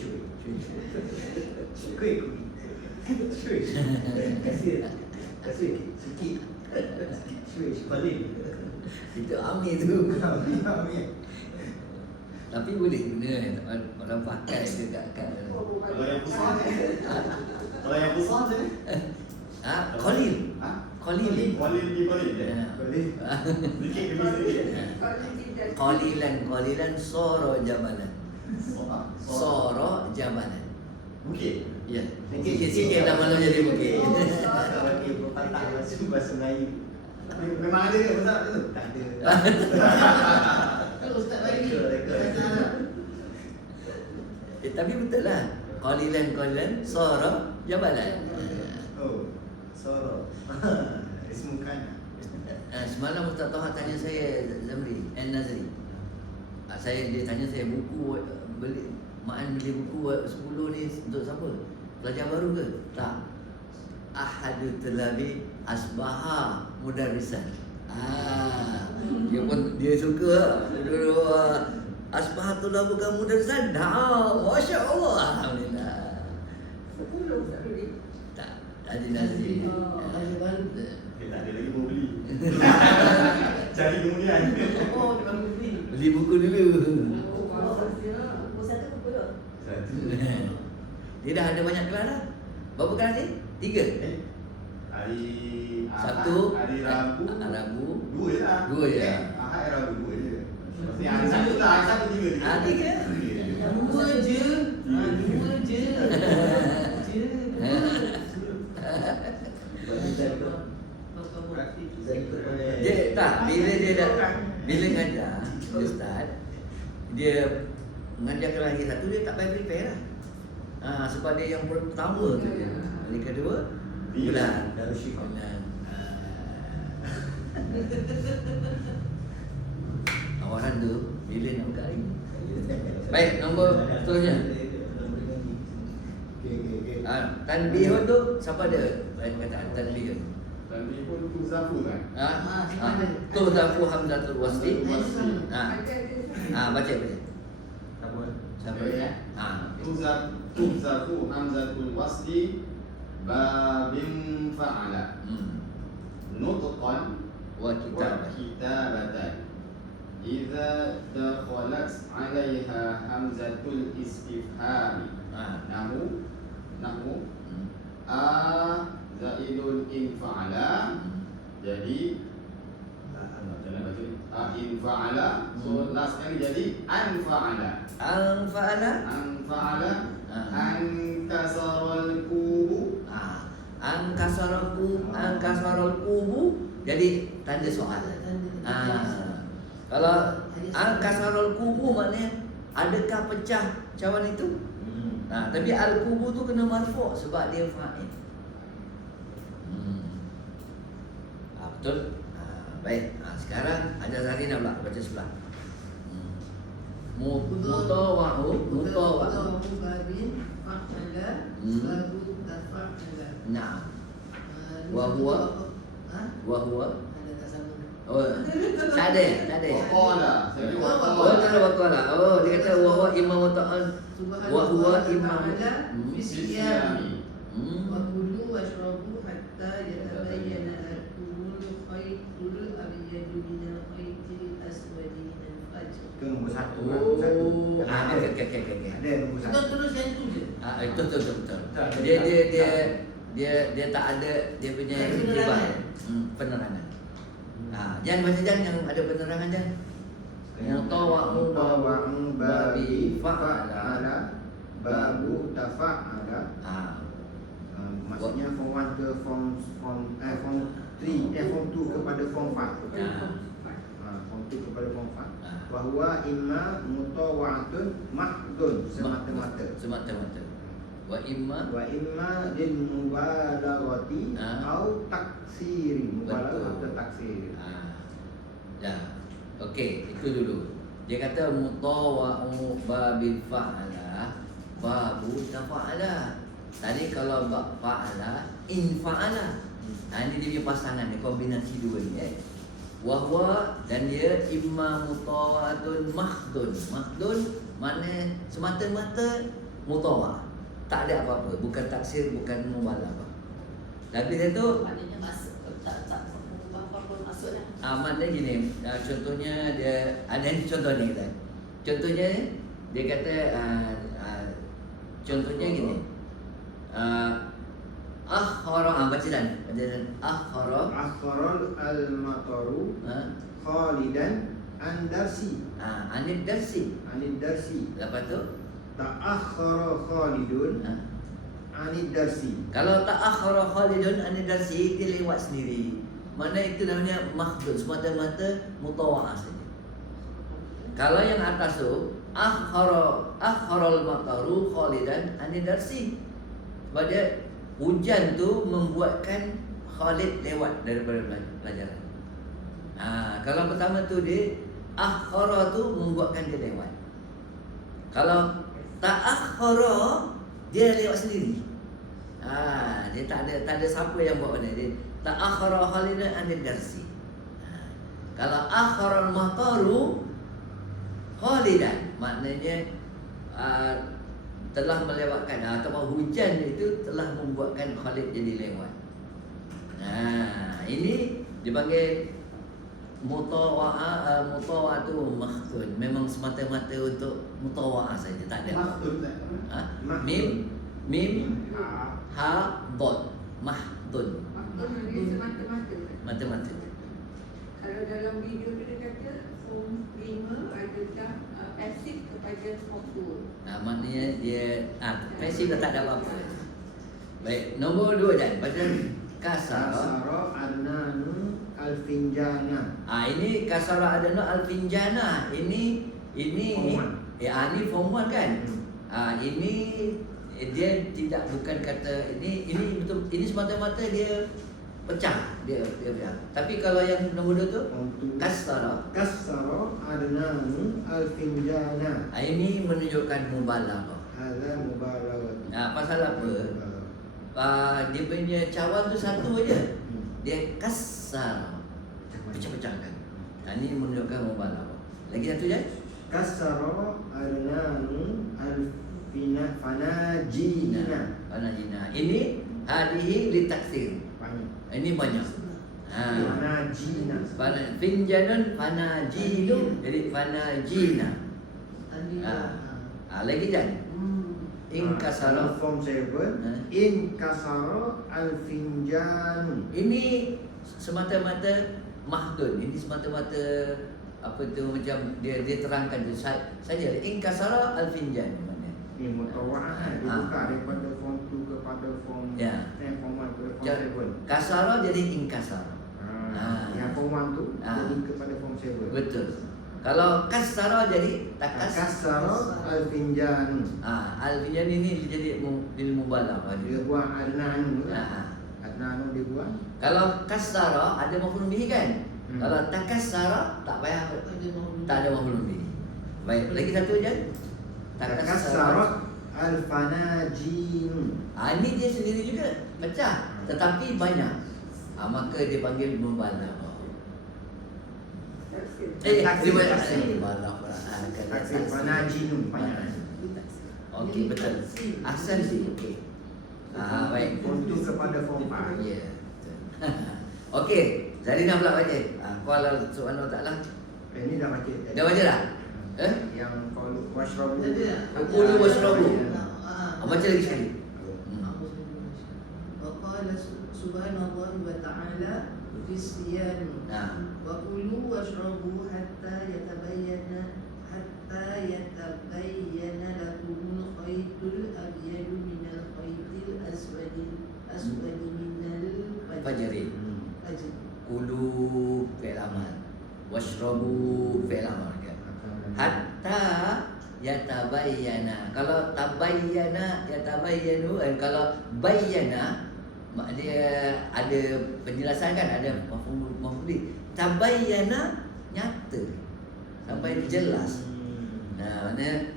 Kasih sikit. Shui. Itu Ami tu. Amin. Tapi boleh guna orang pakai dekat Kalau yang besar ni. Kalau yang besar ni. Qalil. Qalil. Walil di walil. Boleh. Sedikit demi sedikit. Qalilan soro jabalan. Soro jabalan. Mungkin. Ya. Sikit-sikit lah malu jadi mungkin. Bagi pepatah bahasa Melayu. Memang ada ke besar tu? Tak ada. Kalau ustaz lagi. Tapi betul lah. Qalilan soro jabalan. Oh, Soro. Ismukan. Semalam Ustaz Taha tanya saya Zamri Nazri. Dia tanya saya buku Maan beli buku 10 ni untuk siapa? Pelajar baru ke? Tak. Ahadu telabi asbaha mudarrisan. Dia suka dulu Asbahatul lahu kamu dan sada. Masya Allah. Alhamdulillah. 10 tak boleh. Tak ada nasi. Tak ada lagi mau beli. Cari kemudian. Oh, baru beli. Beli buku dulu. Oh, bagusnya. Buku satu ke puluh? Dia dah ada banyak kelas dah. Berapa kelas ni? 3. Hari Satu. hari Rabu. Rabu. 2 je lah. 2 je. Ahad Rabu 2 je. Maksudnya hari Sabtu lah, hari Sabtu 3. Tiga. Dua je. Dua je. Dia tak, bila dia dah bila ngajar ustaz, dia mengajar lagi satu dia tak payah prepare lah. Sebab dia yang pertama tu je. Hari kedua bulan bulan. Awalan tu bila nak buka lagi. Baik, nombor seterusnya. Tanbihun tu siapa ada? Kata tanbihun. Dan ni pun tu Zafu kan? Tu zafu hamzatul wasli. Baca. Siapa ya? Zafu hamzatul wasli babin fa'ala. Nutqan Wa wa kitabatan. Idza dakhalat 'alaiha hamzatul istifham. Nahu zaidun in fa'ala. Jadi jalan baca in fa'ala. So last kali jadi an fa'ala. An fa'ala. An kasarul kubu. An kasarul kubu jadi tanda soal. Kalau an kasarul kubu maknanya adakah pecah cawan itu? Tapi al-kubu tu kena marfu' sebab dia fa'il. Betul? Baik. Sekarang ajar Zarina pula baca sebelah. Mutawa'u babin fa'ala babu tafa'ala. Na'am. Wa huwa Ada tak sama. Oh, tak ada. Waqala. Jadi Oh, tak ada waqala. Oh, dia kata wa huwa imam ta'al. Wa huwa imam. Bisyami. Wa kulu washrabu hatta yatabayyana al-kumul khaytul abyadu min al-khaytil aswadi min al-fajr. Itu nombor 1. Oh. Ada. Okey. Ada nombor 1. Terus yang tu je. Itu betul. Dia tak ada dia punya Penerangan. iktibar. Penerangan. Jangan baca jangan yang ada penerangan jangan. Mutawa'u babi fa'ala. Babu tafa'ala. Maksudnya form 1 ke form 3 form 2 kepada form 4. Form 2 kepada form 4. Bahawa imma mutawa'atun mahdun semata-mata. Wa imma lil mubalaghati au taksiri. Mubalaghah atau taksiri. Okey, itu dulu. Dia kata mutawa'u babil fa'ala babu tafa'ala. Tadi kalau bab fa'ala in fa'ala. Ini dia punya pasangan ni, kombinasi dua ni Wahwa dan dia imma mutawa'atun mahdun. Mahdun mana semata-mata mutawa'. Tak ada apa-apa, bukan taksir, bukan mubalaghah. Tapi dia tu Maknanya masuk tak mengubah apa-apa maksudnya. maknanya gini, contohnya dia ada contoh ni kita. Contohnya dia kata contohnya gini. Akhara baca dan akhara al-mataru khalidan andarsi. Anid darsi. Lepas tu Ta'akhkhara Khalidun anid darsi. kalau ta'akhkhara Khalidun anid darsi dia lewat sendiri. Mana itu namanya makhdud, semata-mata mutawa'ah saja. Kalau yang atas tu akhkharal mataru Khalidan anid darsi. Sebab dia hujan tu membuatkan Khalid lewat daripada pelajaran. Kalau pertama tu dia akhkhara tu membuatkan dia lewat. Kalau ta'akhkhara dia lewat sendiri. Dia tak ada siapa yang bawa dia. Ta'akhkhara Khalidan anid darsi. Kalau akhkharal mataru khalidan maknanya telah melewatkan atau hujan itu telah membuatkan Khalid jadi lewat. Ini dipanggil mutawa'atu makhtun. Memang semata-mata untuk mutawa'ah saja, tak ada. Mim ha dot mahdun. Maksudnya dia semata-mata. Mata-mata. Kalau dalam video kita kata form 5 adalah pasif kepada form 2. Maknanya dia pasif dah tak ada apa-apa. Baik, nombor 2 dan pada kasar. Kasara adnanu al-finjana. Ini kasara adna al-finjana. Ini Form 1. ini form 1 kan? Ini dia tidak bukan kata ini betul, ini semata-mata dia pecah dia. Tapi kalau yang nombor 2 tu kasara adnanu al-finjana. ini menunjukkan mubalaghah. Hadza mubalaghah. Pasal apa? Dia punya cawan tu satu aja. Dia kasar, pecah-pecahkan. Ini menunjukkan mubalaghah. Lagi satu je. Kasara adnanu al-fanajina. Ini hadihi litaksir. Banyak. Ini banyak. Fanajina. Finjanun fanajilu. Jadi fanajina. Lagi je. In kasara. Form 7 in kasara al-finjan. Ini semata-mata mahdun. Ini semata-mata apa tu macam dia terangkan tu saja. In kasara al-finjan. Ini mutawa'ah dibuka daripada form 2 kepada form form 1 kepada form 7. Kasara jadi in kasara. Yang form 1 tu jadi kepada form 7. Betul. Kalau kasara jadi Kasara al-finjan. Al-finjan ini jadi mubalaghah. Dia buat adnanu. Adnanu dia buat. Kalau kasara ada maf'ul bihi kan? Kalau takassara tak payah, tak ada maf'ul bihi. Baik, lagi satu je. Takassarat al-fanajin. Ini dia sendiri juga pecah, tetapi banyak. Maka dia panggil mubalaghah. Taksir. Mubalaghah. Taksir fanajin banyak. Okey, betul. Ahsan sih. Okey. Baik. Form 2 kepada form 4. Ya. Okey, Zarina pula baca. Qala subhanahu wa ta'ala. Ini dah baca. Dah baca dah? Yang qalu washrabu. Qulu washrabu. Baca lagi sekali. وقال سبحانه wa ta'ala في الصيام وكلوا واشربوا حتى يتبين لكم الخيط الأبيض من الخيط الأسود من الفجر. Qulu fi'il amal. Washrabu fi'il amal kan. Hatta yatabayyana. Kalau tabayyana yatabayyanu, kalau bayyana dia ada penjelasan kan, ada mafhum. Tabayyana nyata sampai jelas. Maknanya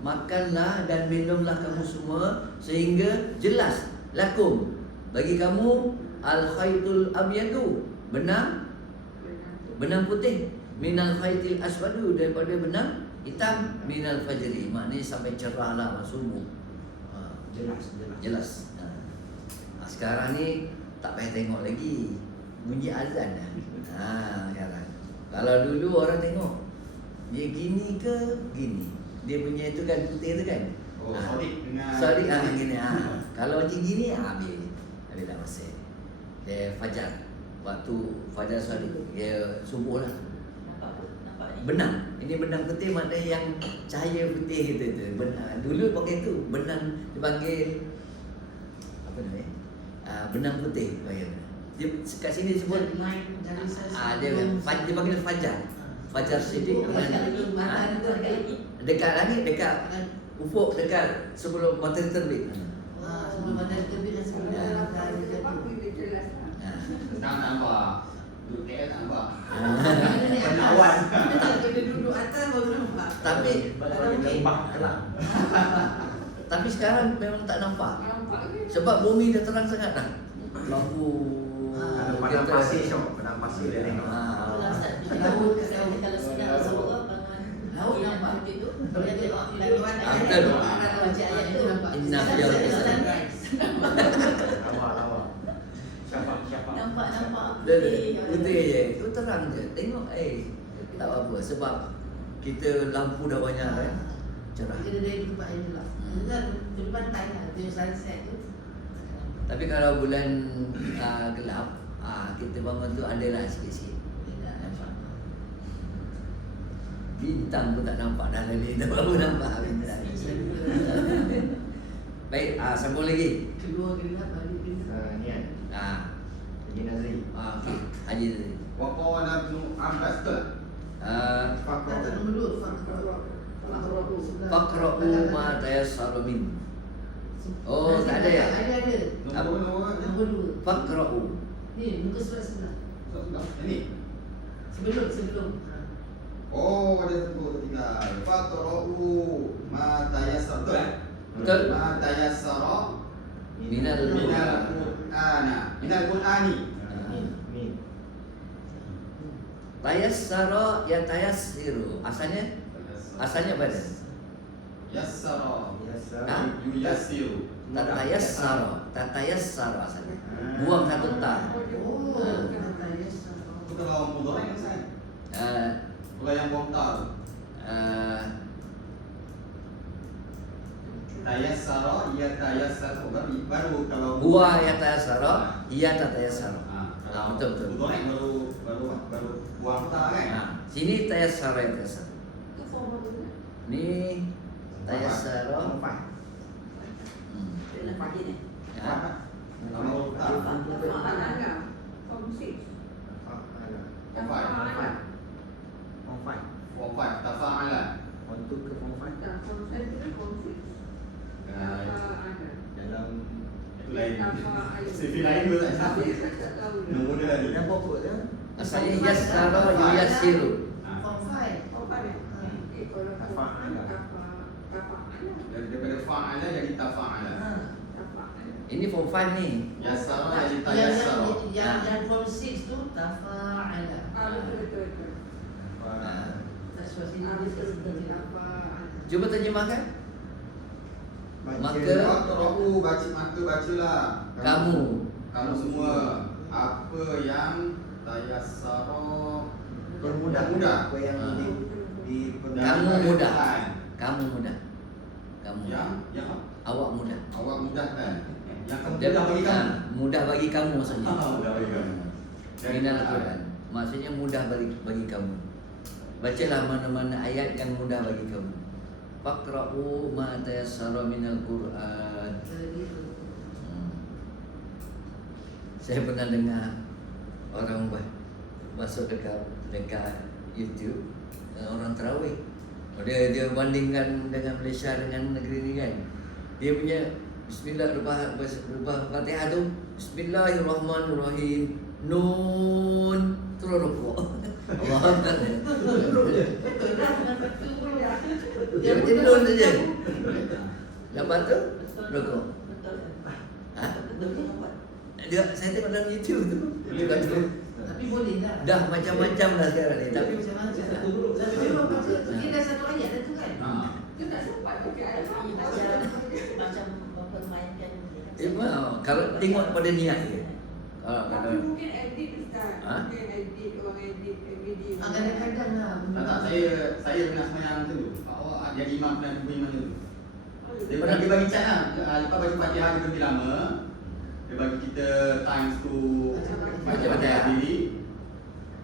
makanlah dan minumlah kamu semua sehingga jelas lakum bagi kamu al-khaytul abyadu, benang putih, minal khaytil aswadu, daripada benang hitam, minal fajri, maknanya sampai cerahlah subuh. Jelas. Sekarang ni tak payah tengok lagi bunyi azan dah. Sekarang kalau dulu orang tengok dia gini ke gini, dia punya itu kan putih tu kan. Sorry gini. Kalau macam gini habis dah masa. Dia fajar, waktu fajar sorry, dia subuh lah. Benang, ini benang putih maknanya yang cahaya putih gitu tu. Dulu pakai tu benang dipanggil apa namanya? Benang putih panggil. Dia kat sini sebut dia panggil fajar. Fajar Siddiq dekat langit, dekat ufuk, dekat sebelum matahari terbit. Sebelum matahari terbit dan sebelum matahari jatuh. Senang nampak. Duduk KL nampak. Penawan. Kita duduk atas baru nampak. Tapi sekarang memang tak nampak. Sebab bumi dah terang sangat dah. Lampu Padang pasir dia tengok. Kalau sedap Rasulullah bangun laut nampak itu. Dia tengok lagi mana Betul. baca ayat itu. Inna fiyal Islam. Lawa. Siapa? Nampak. Putih je. Itu terang je. Tengok tak apa sebab kita lampu dah banyak kan. Cerah. Kita dari tempat yang gelap. Kan depan tanya dia sunset tu. Tapi kalau bulan gelap, kita bangun tu adalah sikit-sikit. Bintang pun tak nampak dah kali. Dah baru nampak bintang. Baik, sambung lagi. Kedua gelap balik gelap. Niat. Haji Nazri. Okey, Haji tadi. Wa qala Ibnu Abbas tu. Kata nombor 2 Faqra'u ma tayassara min. Oh, tak ada ya? Ada. Nombor Nombor 2. Faqra'u. Ni muka surat sebelah. Ini. Sebelum. Oh, ada satu tinggal. Faqra'u ma tayassara. Betul. Ma tayassara Minal minal Qur'ani. Min. Tayassara ya tayassiru. Asalnya pada Yassara. Yuyassiru. Tatayassara asalnya. Buang satu ta. Itu kalau mudhari kan saya. Kalau yang buang ta tu. Tayassara ya tayassaru baru kalau Huwa ya tayassara, iya tatayassara. Betul. Mudhari baru buang ta kan. Sini tayassara ya tayassara. Itu formal dulu. Ni tayassara. Dalam pagi ni. Kalau ta Tafa'ala. Form 6. Tafa'ala. form 5 tafa'ala. Untuk ke form 5 Tak, form 5 itu form 6. Tafa'ala. dalam Itu lain. Tafa'ala. CV lain tu tak Tapi sama. saya tak tahu. Nombor dia lain. dan pokok dia Asalnya yassara yuyassiru. Form 5. Oh, pada. Kalau Tafa'ala. Tafa'ala. Daripada fa'ala jadi tafa'ala. Tafa'ala. Ini form 5 ni. Yassara jadi tayassara. Yang form 6 tu tafa'ala. Betul. Tak suara sini dia Betul. sini. Tafa'ala. Cuba terjemahkan. Maka Qra'u bacalah. Kamu semua apa yang tayassara permudah apa yang di Kamu mudah. yang Awak mudah. awak mudahkan. Yang kamu Dia mudah bagi kamu. mudah bagi kamu maksudnya. Mudah bagi kamu. Minal Quran. Maksudnya mudah bagi kamu. Bacalah mana-mana ayat yang mudah bagi kamu. Faqra'u ma tayassara minal Quran. Saya pernah dengar orang masuk dekat YouTube, orang tarawih. Dia bandingkan dengan Malaysia dengan negeri ni kan. Dia punya Bismillahirrahmanirrahim tu Bismillahirrahmanirrahim Nun terus rukuk. Allah Akbar. Dia macam nun saja. Lepas tu rukuk. Saya tengok dalam YouTube tu. Tapi boleh tak? Dah macam-macam dah sekarang ni. Tapi Macam-macam. Tapi memang dia dah satu ayat dah tu kan? Dia tak sempat pakai ayat. Macam mempermainkan. kalau tengok pada niat dia. Tapi mungkin edit Ustaz. Mungkin edit, orang edit video. Kadang-kadang lah. Tak, saya pernah semayang tu. Awak jadi imam dan ibu imam tu. Dia bagi cat lah. Lepas baca Fatihah dia berhenti lama. Dia bagi kita times to Baca Fatihah. diri.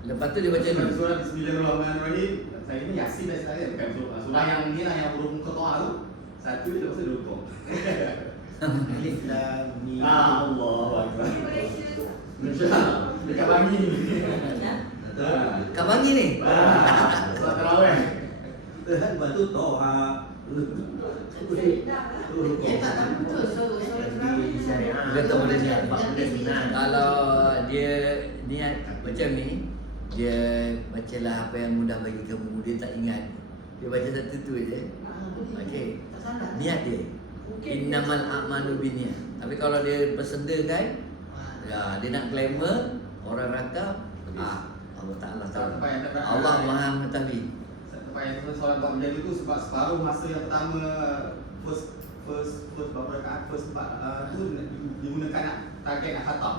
Lepas tu dia baca ni. Surah Bismillahirrahmanirrahim. Saya ni Yasin dah sekali. Bukan surah yang ni lah yang huruf muqatta'ah tu. Satu dia lepas tu dia rukuk. Alif lam mim. Allahu Akbar. Malaysia tu. Dekat Bangi. Kat Bangi ni. Surah Tarawih. Kita kan batu Toha. Ya tak tahu betul. Solat terawih Di syariah. Dia tak boleh niat. Yang Kalau dia niat macam ni, dia bacalah apa yang mudah bagi kamu. Dia tak ingat. Dia baca satu tu je. Okey. Tak salah. Niat dia. Innamal a'malu binniyat. Tapi kalau dia bersedakan, ya, dia nak glamour, orang rakam, Allah Taala tahu. Allah Maha mengetahui. tempat yang solat buat menjadi itu sebab separuh masa yang pertama first berapa rakaat first tu digunakan nak target nak khatam.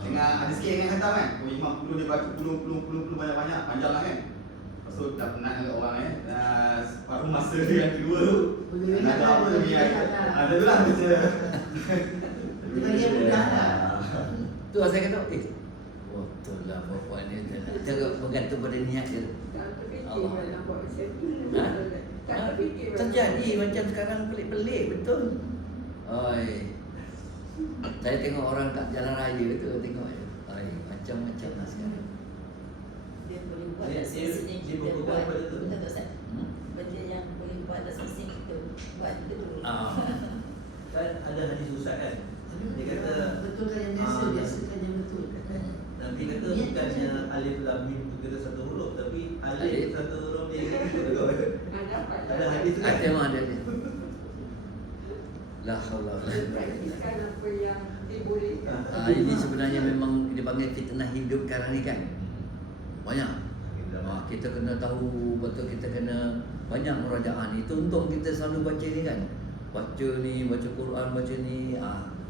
Dengan ada sikit yang khatam kan. Oh, imam dulu dia baca puluh banyak-banyak panjang lah kan. Lepas tu dah penat dengan orang separuh masa yang kedua tu ada apa lagi ada tu lah baca. Dia mudah lah. Tu saya kata, betul lah perempuan ni bergantung pada niat dia. Tak terfikir Allah. nak buat macam tu. Ha? Tak terfikir. Terjadi macam sekarang pelik-pelik betul. Oi. Saya tengok orang kat jalan raya tu tengok je. Oi, macam-macam lah sekarang. Dia boleh buat Dia- kat dia- sini dia kita berpegang buat. pada tu. Betul tak Ustaz? Benda yang boleh buat kat sini kita buat betul. Kan ada hadis Ustaz kan. Dia kata betul kan yang biasa, biasakan yang betul. Nabi kata bukannya alif lam mim itu kira satu huruf, tapi Alif. alif satu huruf dia kira Dapat. ada hadis tu kan. Ada memang ada ni. La haula wala quwwata. Praktiskan apa yang dibolehkan. Ini sebenarnya memang dipanggil fitnah hidup sekarang ni kan. Banyak. Kita kena tahu betul, kita kena banyak murajaah ni. Itu untung kita selalu baca ni kan. Baca ni, baca Quran, baca ni.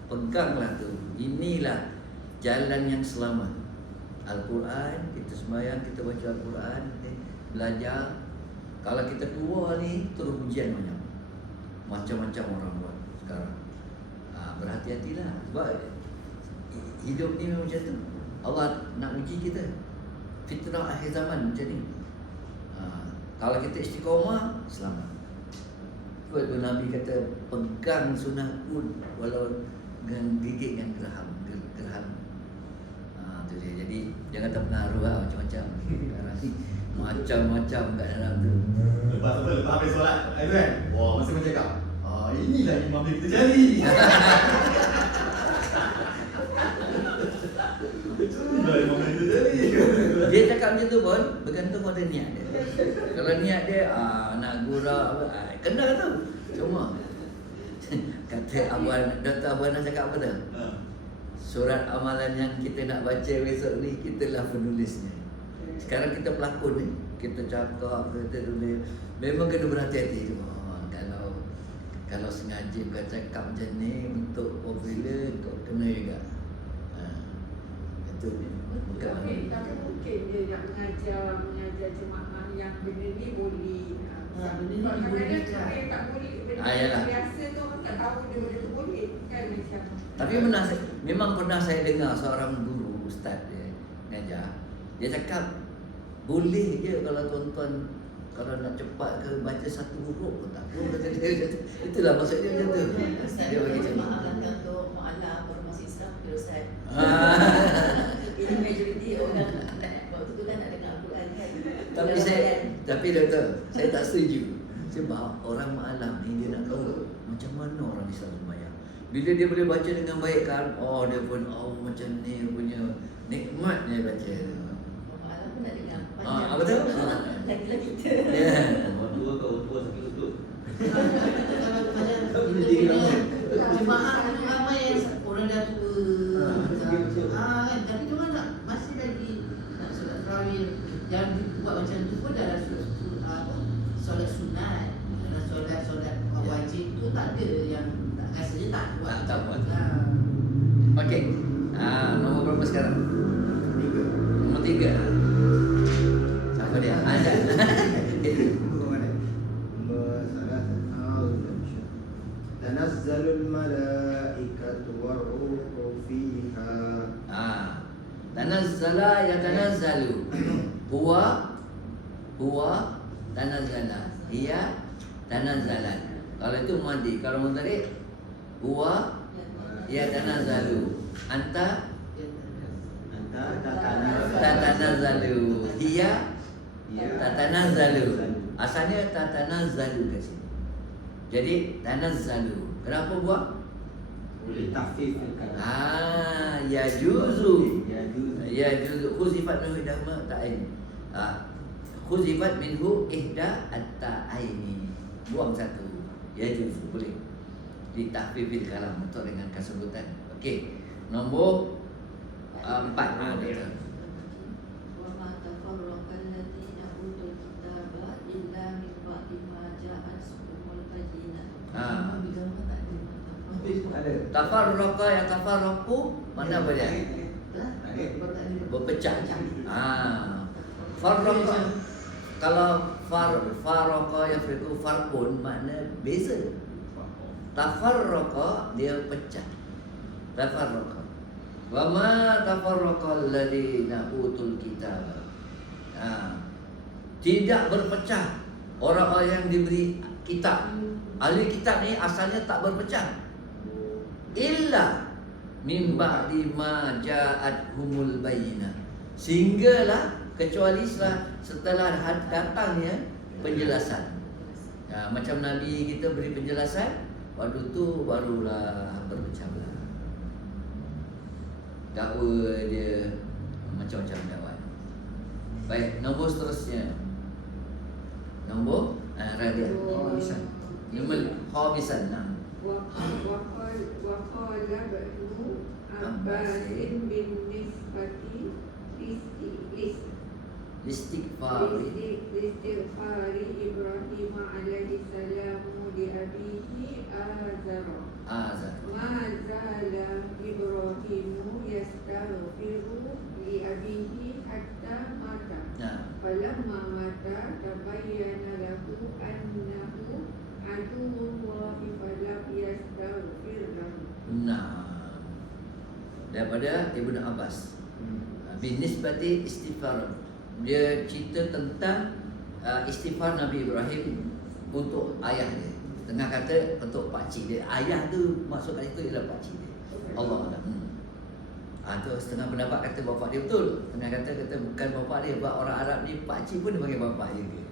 Peganglah tu. Inilah jalan yang selamat. Al-Quran, kita sembahyang, kita baca Al-Quran, belajar. Kalau kita keluar ni, terus ujian banyak. Macam-macam orang buat sekarang. Berhati-hatilah. Sebab hidup ni memang macam tu. Allah nak uji kita. Fitnah akhir zaman macam ni. Kalau kita istiqamah, selamat. Sebab Nabi kata, pegang sunnahku walau dengan gigit dengan geraham. Tu dia. Jadi jangan terpengaruh lah macam-macam. Sekarang ni macam-macam kat dalam tu. Lepas habis solat itu kan. Wah, masa macam cakap. Inilah imam yang kita cari. Inilah imam yang kita cari. Dia cakap macam tu pun bergantung pada niat dia. Kalau niat dia nak gurau kena tu. Cuma kata Dr. Abu Anas cakap apa tu? Surat amalan yang kita nak baca besok ni, kitalah penulisnya. Sekarang kita pelakon ni, kita cakap, kita tulis. Memang kena berhati-hati tu. Kalau sengaja kau cakap macam ni untuk popular, kau kena juga. Itu bukan Tapi mungkin dia nak mengajar jemaah yang benda ni boleh. Benda ni Kadang-kadang dibolehkan. dia tak boleh. Benda Yalah. biasa tu orang tak tahu dia benda tu boleh. Kan macam. Tapi memang pernah saya dengar seorang guru, ustaz dia mengajar. Dia cakap boleh je kalau tuan-tuan kalau nak cepat ke baca satu huruf pun tak apa, kata dia. Itulah maksud dia macam tu. Ustaz, Dia bagi contoh. jemaah belakang tu mu'alaf baru masuk Islam ke Ustaz. Ini majoriti orang waktu tu kan nak dengar Al-Quran kan. Tapi doktor, saya tak setuju. Sebab orang ma'alam ni dia nak tahu macam mana orang Islam sembahyang. Bila dia boleh baca dengan baik kan, dia pun macam ni punya nikmat dia baca. Mu'alaf pun nak dengar Apa tu? Lagi-lagi kita. Ya. Orang tua sakit lutut. Kalau macam kita punya jemaah tu ramai yang orang dah tua. Kan, tapi tu kan masih lagi nak solat tarawih. Yang buat macam tu pun dalam solat sunat, dalam solat wajib tu tak ada yang rasanya tak buat. Tak buat. Okey. Nombor berapa sekarang? 3. Nombor 3. Siapa dia? Ada. Tanazzalul malaikatu warruhu fiha. Tanazzala yatanazzalu. Huwa tanazzala. Hiya tanazzalan. Kalau itu madi, kalau mudhari huwa yatanazzalu. Anta tatanazzalu. Hiya tatanazzalu. Asalnya tatanazzalu kat sini. Jadi tanazzalu. Kenapa buat? Boleh takhfif kan. Yajuzu. Yajuzu. Yajuzu. Khuzifat minhu ihdahuma ta'aini. Khuzifat minhu ihda at-ta'aini. Buang satu. Yajuzu. Boleh. Ditahfifil kalam untuk dengan kesebutan. Okey. Nombor 4. وما تفرق الذين أوتوا الكتاب illa min ba'di ma ja'atkumul bayyinah. Bidang tak ada. Ada. Tafarraqa ya tafarraqu mana apa dia? Berpecah. Farraqa. Kalau farraqa yafriqu farqun makna beza. Tafarraqa dia pecah. Tafarraqa. Wa ma tafarraqa alladziina utul kitab. Tidak berpecah orang-orang yang diberi kitab. Ahli kitab ni asalnya tak berpecah. Illa min ba'di ma ja'athumul bayyinah. Sehinggalah kecuali setelah datangnya penjelasan. Macam Nabi kita beri penjelasan, waktu tu barulah berpecah belah. Dakwa dia macam-macam dakwah. Baik, nombor seterusnya. Nombor Rabi'ah. Nombor khamisan. Waqala ba'nu Abbasin bin nisbati Istighfari Ibrahim alaihi salamu li abihi Azara. Ma zala Ibrahimu yastaghfiru li abihi hatta mata. Falamma mata tabayyana lahu annahu aduwwullahi falam yastaghfir lahu. Daripada Ibnu Abbas. Binisbati istighfar. Dia cerita tentang istighfar Nabi Ibrahim untuk ayah dia. Tengah kata untuk pakcik dia. Ayah tu maksud kat situ ialah pakcik dia. Allah Allah. Tu setengah pendapat kata bapa dia betul. Tengah kata bukan bapa dia. Sebab orang Arab ni pakcik pun dia panggil bapa dia ke.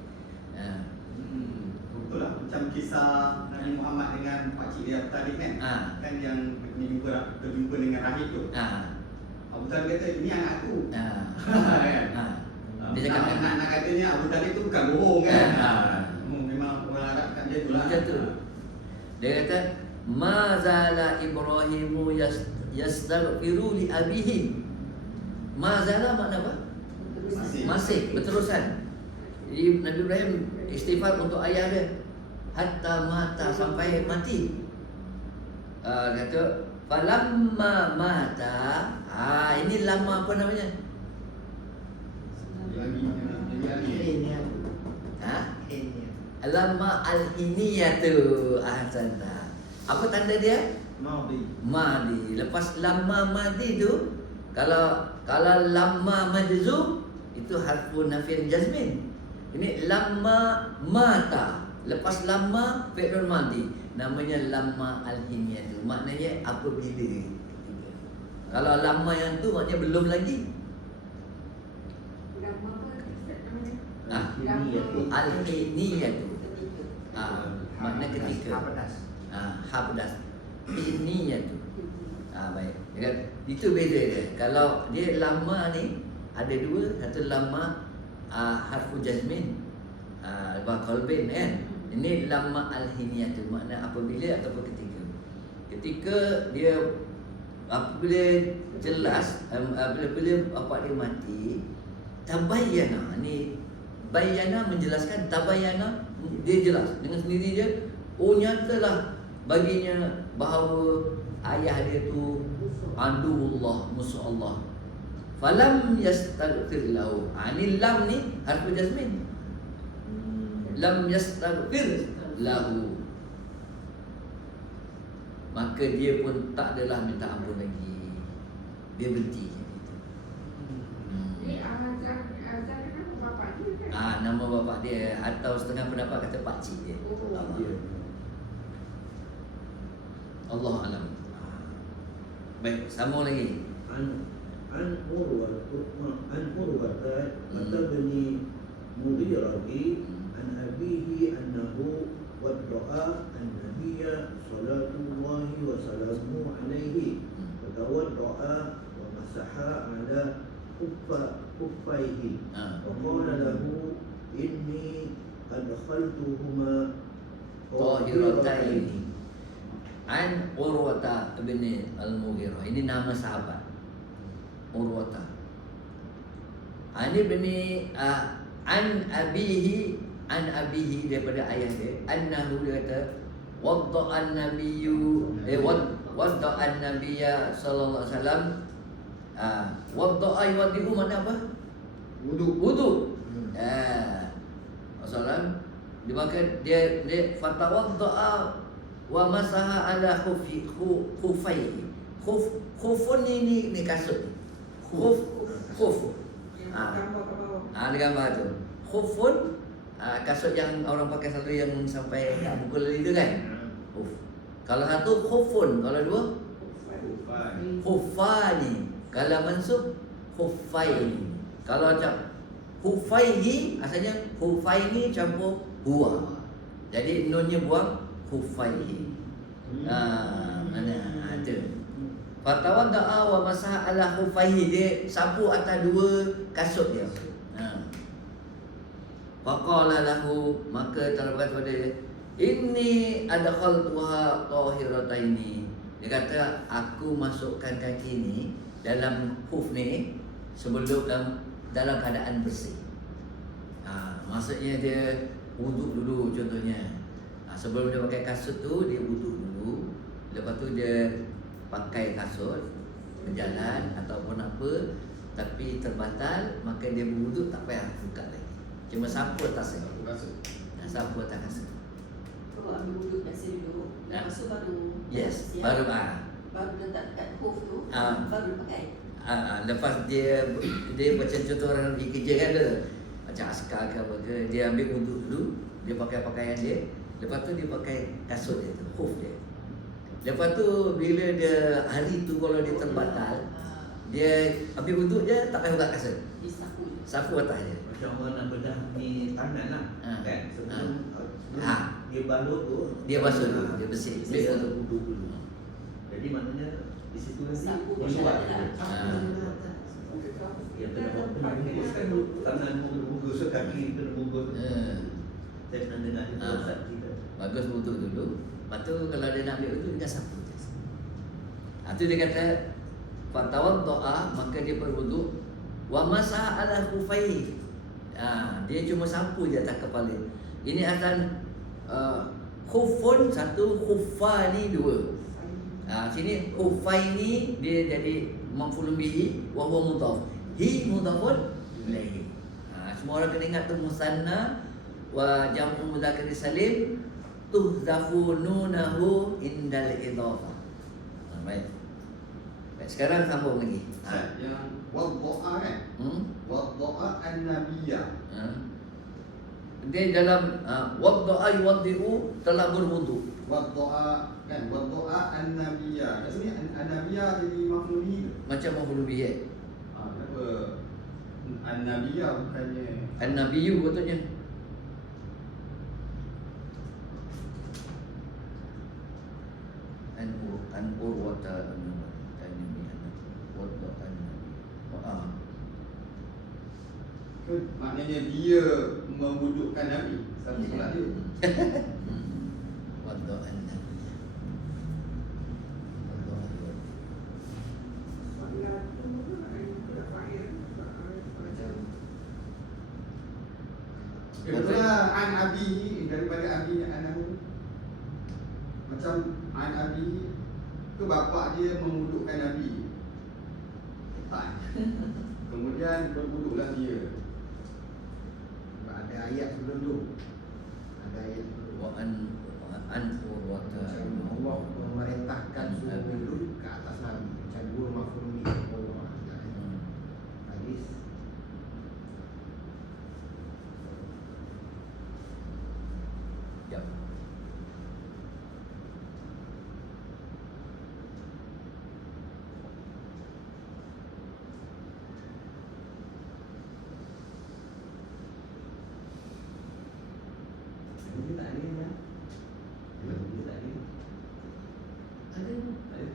Betul lah, macam kisah Nabi Muhammad dengan pakcik dia Abu Talib kan. Kan yang berjumpa dengan rahib tu. Abu Talib kata ini anak aku. Dia cakap nak katanya Abu Talib tu bukan bohong kan. Memang orang Arab kat dia tu lah. Macam tu. Dia kata ma zala Ibrahimu yastaghfiru li abihi. Ma zala makna apa? Masih berterusan. Jadi Nabi Ibrahim istighfar untuk ayah dia hatta mata, sampai mati. Kata falamma mata. Ini lama apa namanya? Lama al-hiniyatu. Ahsanta. Apa tanda dia? Madi. Lepas lama madi tu, kalau lama majzum itu harfu nafin jazmin. Ini lama mata. Lepas lama fi'il madi. Namanya lama al-hiniyatu. Maknanya apabila. Kalau lama yang tu maknanya belum lagi. Lama apa namanya? Al-hiniyatu. Makna ketika. Habdas. Hiniyatu. Baik. Itu beza dia. Kalau dia lama ni ada dua, satu lama harfu jazmin, qalbin kan. Ini lama al-hiniyatu, makna apabila ataupun ketika. Ketika dia apabila jelas apabila bapak dia mati, tabayyana. Ni bayyana menjelaskan, tabayyana dia jelas dengan sendiri dia. Nyatalah baginya bahawa ayah dia tu aduullah, musuh Allah. Falam yastaghfir lahu. Ni lam ni harfu jazmin. Lam yastaghfir lahu. Maka dia pun tak adalah minta ampun lagi. Dia berhenti macam itu. Ni Azar kan bapak dia kan? Nama bapak dia, atau setengah pendapat kata pakcik dia. Allah alam. Baik, sambung lagi. An Urwata bani Mughirati an abihi annahu wadda'a an-nabiyya sallallahu wa sallamu alaihi fatawadda'a wa masaha ala kuffaihi wa qala lahu inni adkhaltuhuma Tahirataini. An Urwata bin Al-Mughirah. Ini nama sahabat Urwata. Ini bin an abihi an abihi daripada ayah dia, annahu dia kata wadda'an nabiyyu wadda'an nabiyya sallallahu alaihi wasallam. Wadda'a yuwaddi'u mana apa? Wudu. Wasallam dia maka dia fatawadda'a wa masaha ala khufaihi. Khufun ni kasut. Khuf. Tambah ke bawah. Dia gambar tu. Khufun kasut yang orang pakai selalu yang sampai kat muka itu kan. Khuf. Kalau satu khufun, kalau dua khufani. Kalau mansub khufaini. Kalau macam khufaihi asalnya khufaini campur huwa. Jadi nunnya buang khufaihi. Mana ada. Fatawadda'a wa masaha ala khufaihi, dia sapu atas dua kasut dia. Faqala lahu, maka telah berkata kepada dia, inni adkhaltuha tahirataini. Dia kata aku masukkan kaki ni dalam khuf ni sebelum dalam keadaan bersih. Maksudnya dia wuduk dulu contohnya. Sebelum dia pakai kasut tu dia wuduk dulu. Lepas tu dia pakai kasut berjalan ataupun apa, tapi terbatal, maka dia berwuduk tak payah buka lagi. Cuma sapu atas dia. Sapu atas kasut. Kau ambil wuduk kat sini dulu. Lepas tu baru. Yes, siap. baru Baru letak kat khuf tu. Baru pakai. Lepas dia macam contoh orang pergi kerja kan ada macam askar ke apa ke, dia ambil wuduk dulu, dia pakai pakaian dia, lepas tu dia pakai kasut dia tu, khuf dia. Lepas tu bila dia hari tu kalau dia terbatal, dia ambil wuduk je, tak payah buka kasut, sapu atas dia. Macam orang nak bedah ni tangan lah, kan? Sebelum dia balut tu, dia basuh dulu, dia bersih, dia dia untuk wuduk dulu. Jadi maknanya di situ nanti Sapu di luar. Ya, Yang kena bungkus kan tangan bungkus, kaki kena bungkus. Saya pernah dengar itu Ustaz kita. Bagus wuduk dulu. Lepas tu kalau dia nak ambil wuduk, dia sapu je. Tu dia kata fatawadda'a, maka dia berwuduk, wa masaha ala khufaihi. Dia cuma sapu je atas kepala. Ini akan khufun satu, khufani dua. Sini khufaini dia jadi maf'ulun bihi wa huwa mudhaf. Hi mudhafun ilaihi. Semua orang kena ingat tu musanna wa jam'u mudzakkar salim tuhzafu nunahu indal idhafah. Baik. Sekarang sambung lagi. Yang wadda'a kan? Wadda'a an-nabiyya. Dia dalam wadda'a yuwaddi'u, telah berwudu. Wadda'a kan? Wadda'a an-nabiyya. Kat sini an-nabiyya jadi maf'ul bihi. Macam maf'ul bihi. Kenapa an-nabiyya bukannya An-nabiyyu betulnya. An-urwata maknanya dia mewudukkan Nabi. Sama pula dia. Wadda'an nabiyya. Itulah an abi, daripada abi anahu. Macam an abi ke bapa dia memudukkan Nabi. Tak. Kemudian berwuduklah dia. Ada ayat sebelum tu. Ada ayat sebelum. Wa an urwata. Allah memerintahkan suruh wuduk ke atas Nabi. Macam dua maf'ul bihi Allah. Hadis. Ya. Ini tak ada ya. Ini tak ada. Ada. Ada.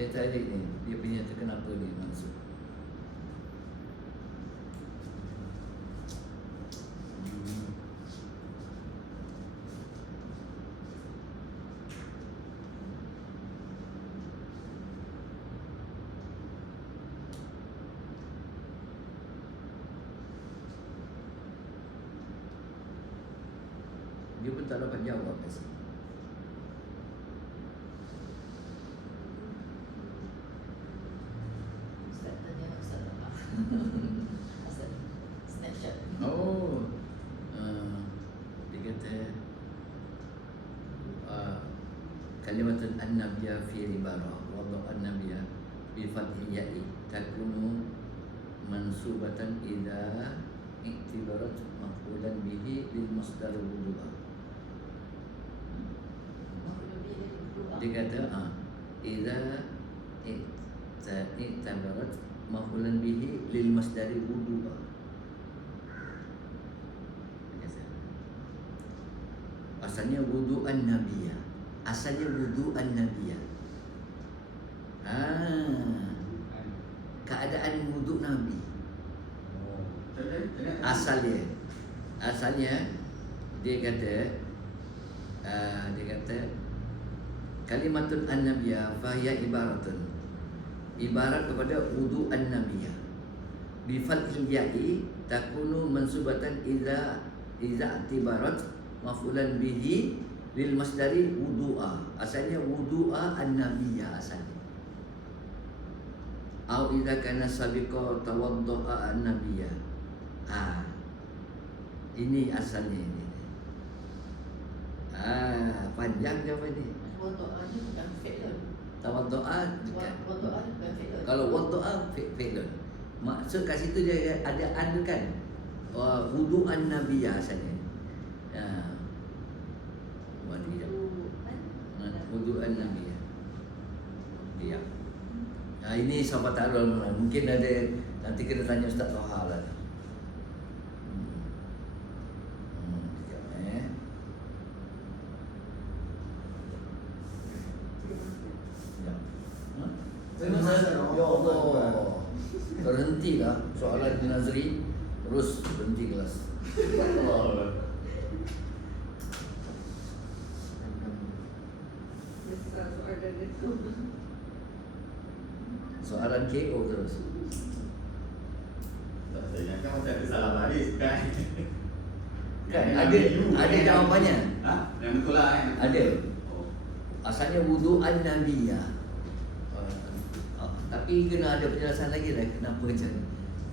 Saya tarik ni, dia punya tu kenapa dia masuk. Dia pun tak dapat jawab kat sini. Ustaz tanya Ustaz apa? Ustaz snapshot. Oh, dia kata kalimatun an-nabiyya fi ibarah wa an-nabiyya bi fathil ya'i takunu mansubatan idza i'tibarat maf'ulan bihi lil masdar wudu'a. Dia kata idza i'tibarat maf'ulan bihi lil masdar wudu'a. Asalnya wudu'an nabiyya. Asalnya wudu'an nabiyya. Keadaan wuduk Nabi. Asalnya dia kata kalimatun an-nabiyya fahiya ibarat kepada wudu'an nabiyya. Bi fathil ya'i takunu mansubatan idza i'tibarat maf'ulan bihi lil masdari wudu'a. Asalnya wudu'a an-nabiyya asalnya. Au idza kana sabiqa tawaddu'a an-nabiyya. Ini asalnya ini. Panjang jawapan ni. Wudu'a ni bukan fi'lun. Tawaddu'a Wudu'a ni bukan fi'lun. kalau wudu'a fi'lun. Maksud kat situ dia ada kan wudu'an nabiyya asalnya. Wudu'an nabiyya. Ya. Ini sahabat ta'arul mungkin ada nanti kena tanya Ustaz Toha lah. Ya Allah. Terhentilah soalan di Nazri. Terus berhenti kelas. Allah. Soalan itu. Soalan KO terus. Saya kan macam ada salah baris kan. Kan ada jawapannya. Yang betul lah kan. Ada. Asalnya wudu'an nabiyya. Tapi kena ada penjelasan lagi lah kenapa macam ni.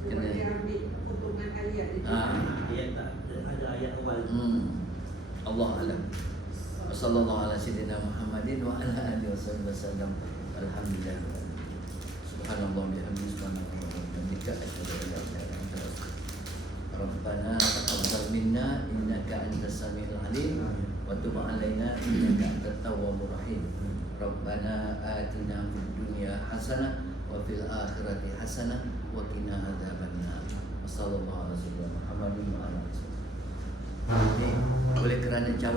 Sebab dia ambil potongan ayat itu. Ayat tak ada ayat awal. Allah alam. Wassallallahu ala sayyidina Muhammadin wa ala alihi wasallam. Alhamdulillah. Subhanallah bihamdihi subhanallah wa bihamdika asyhadu an la ilaha illa anta astaghfiruka Rabbana taqabbal minna innaka antas samiul alim wa tub alaina innaka antat tawwabur rahim. Rabbana atina fid dunya hasanah wa fil akhirati hasanah wa qina adzabannar. Wassallallahu ala sayyidina Muhammadin wa ala alihi wasallam. Oleh kerana cawan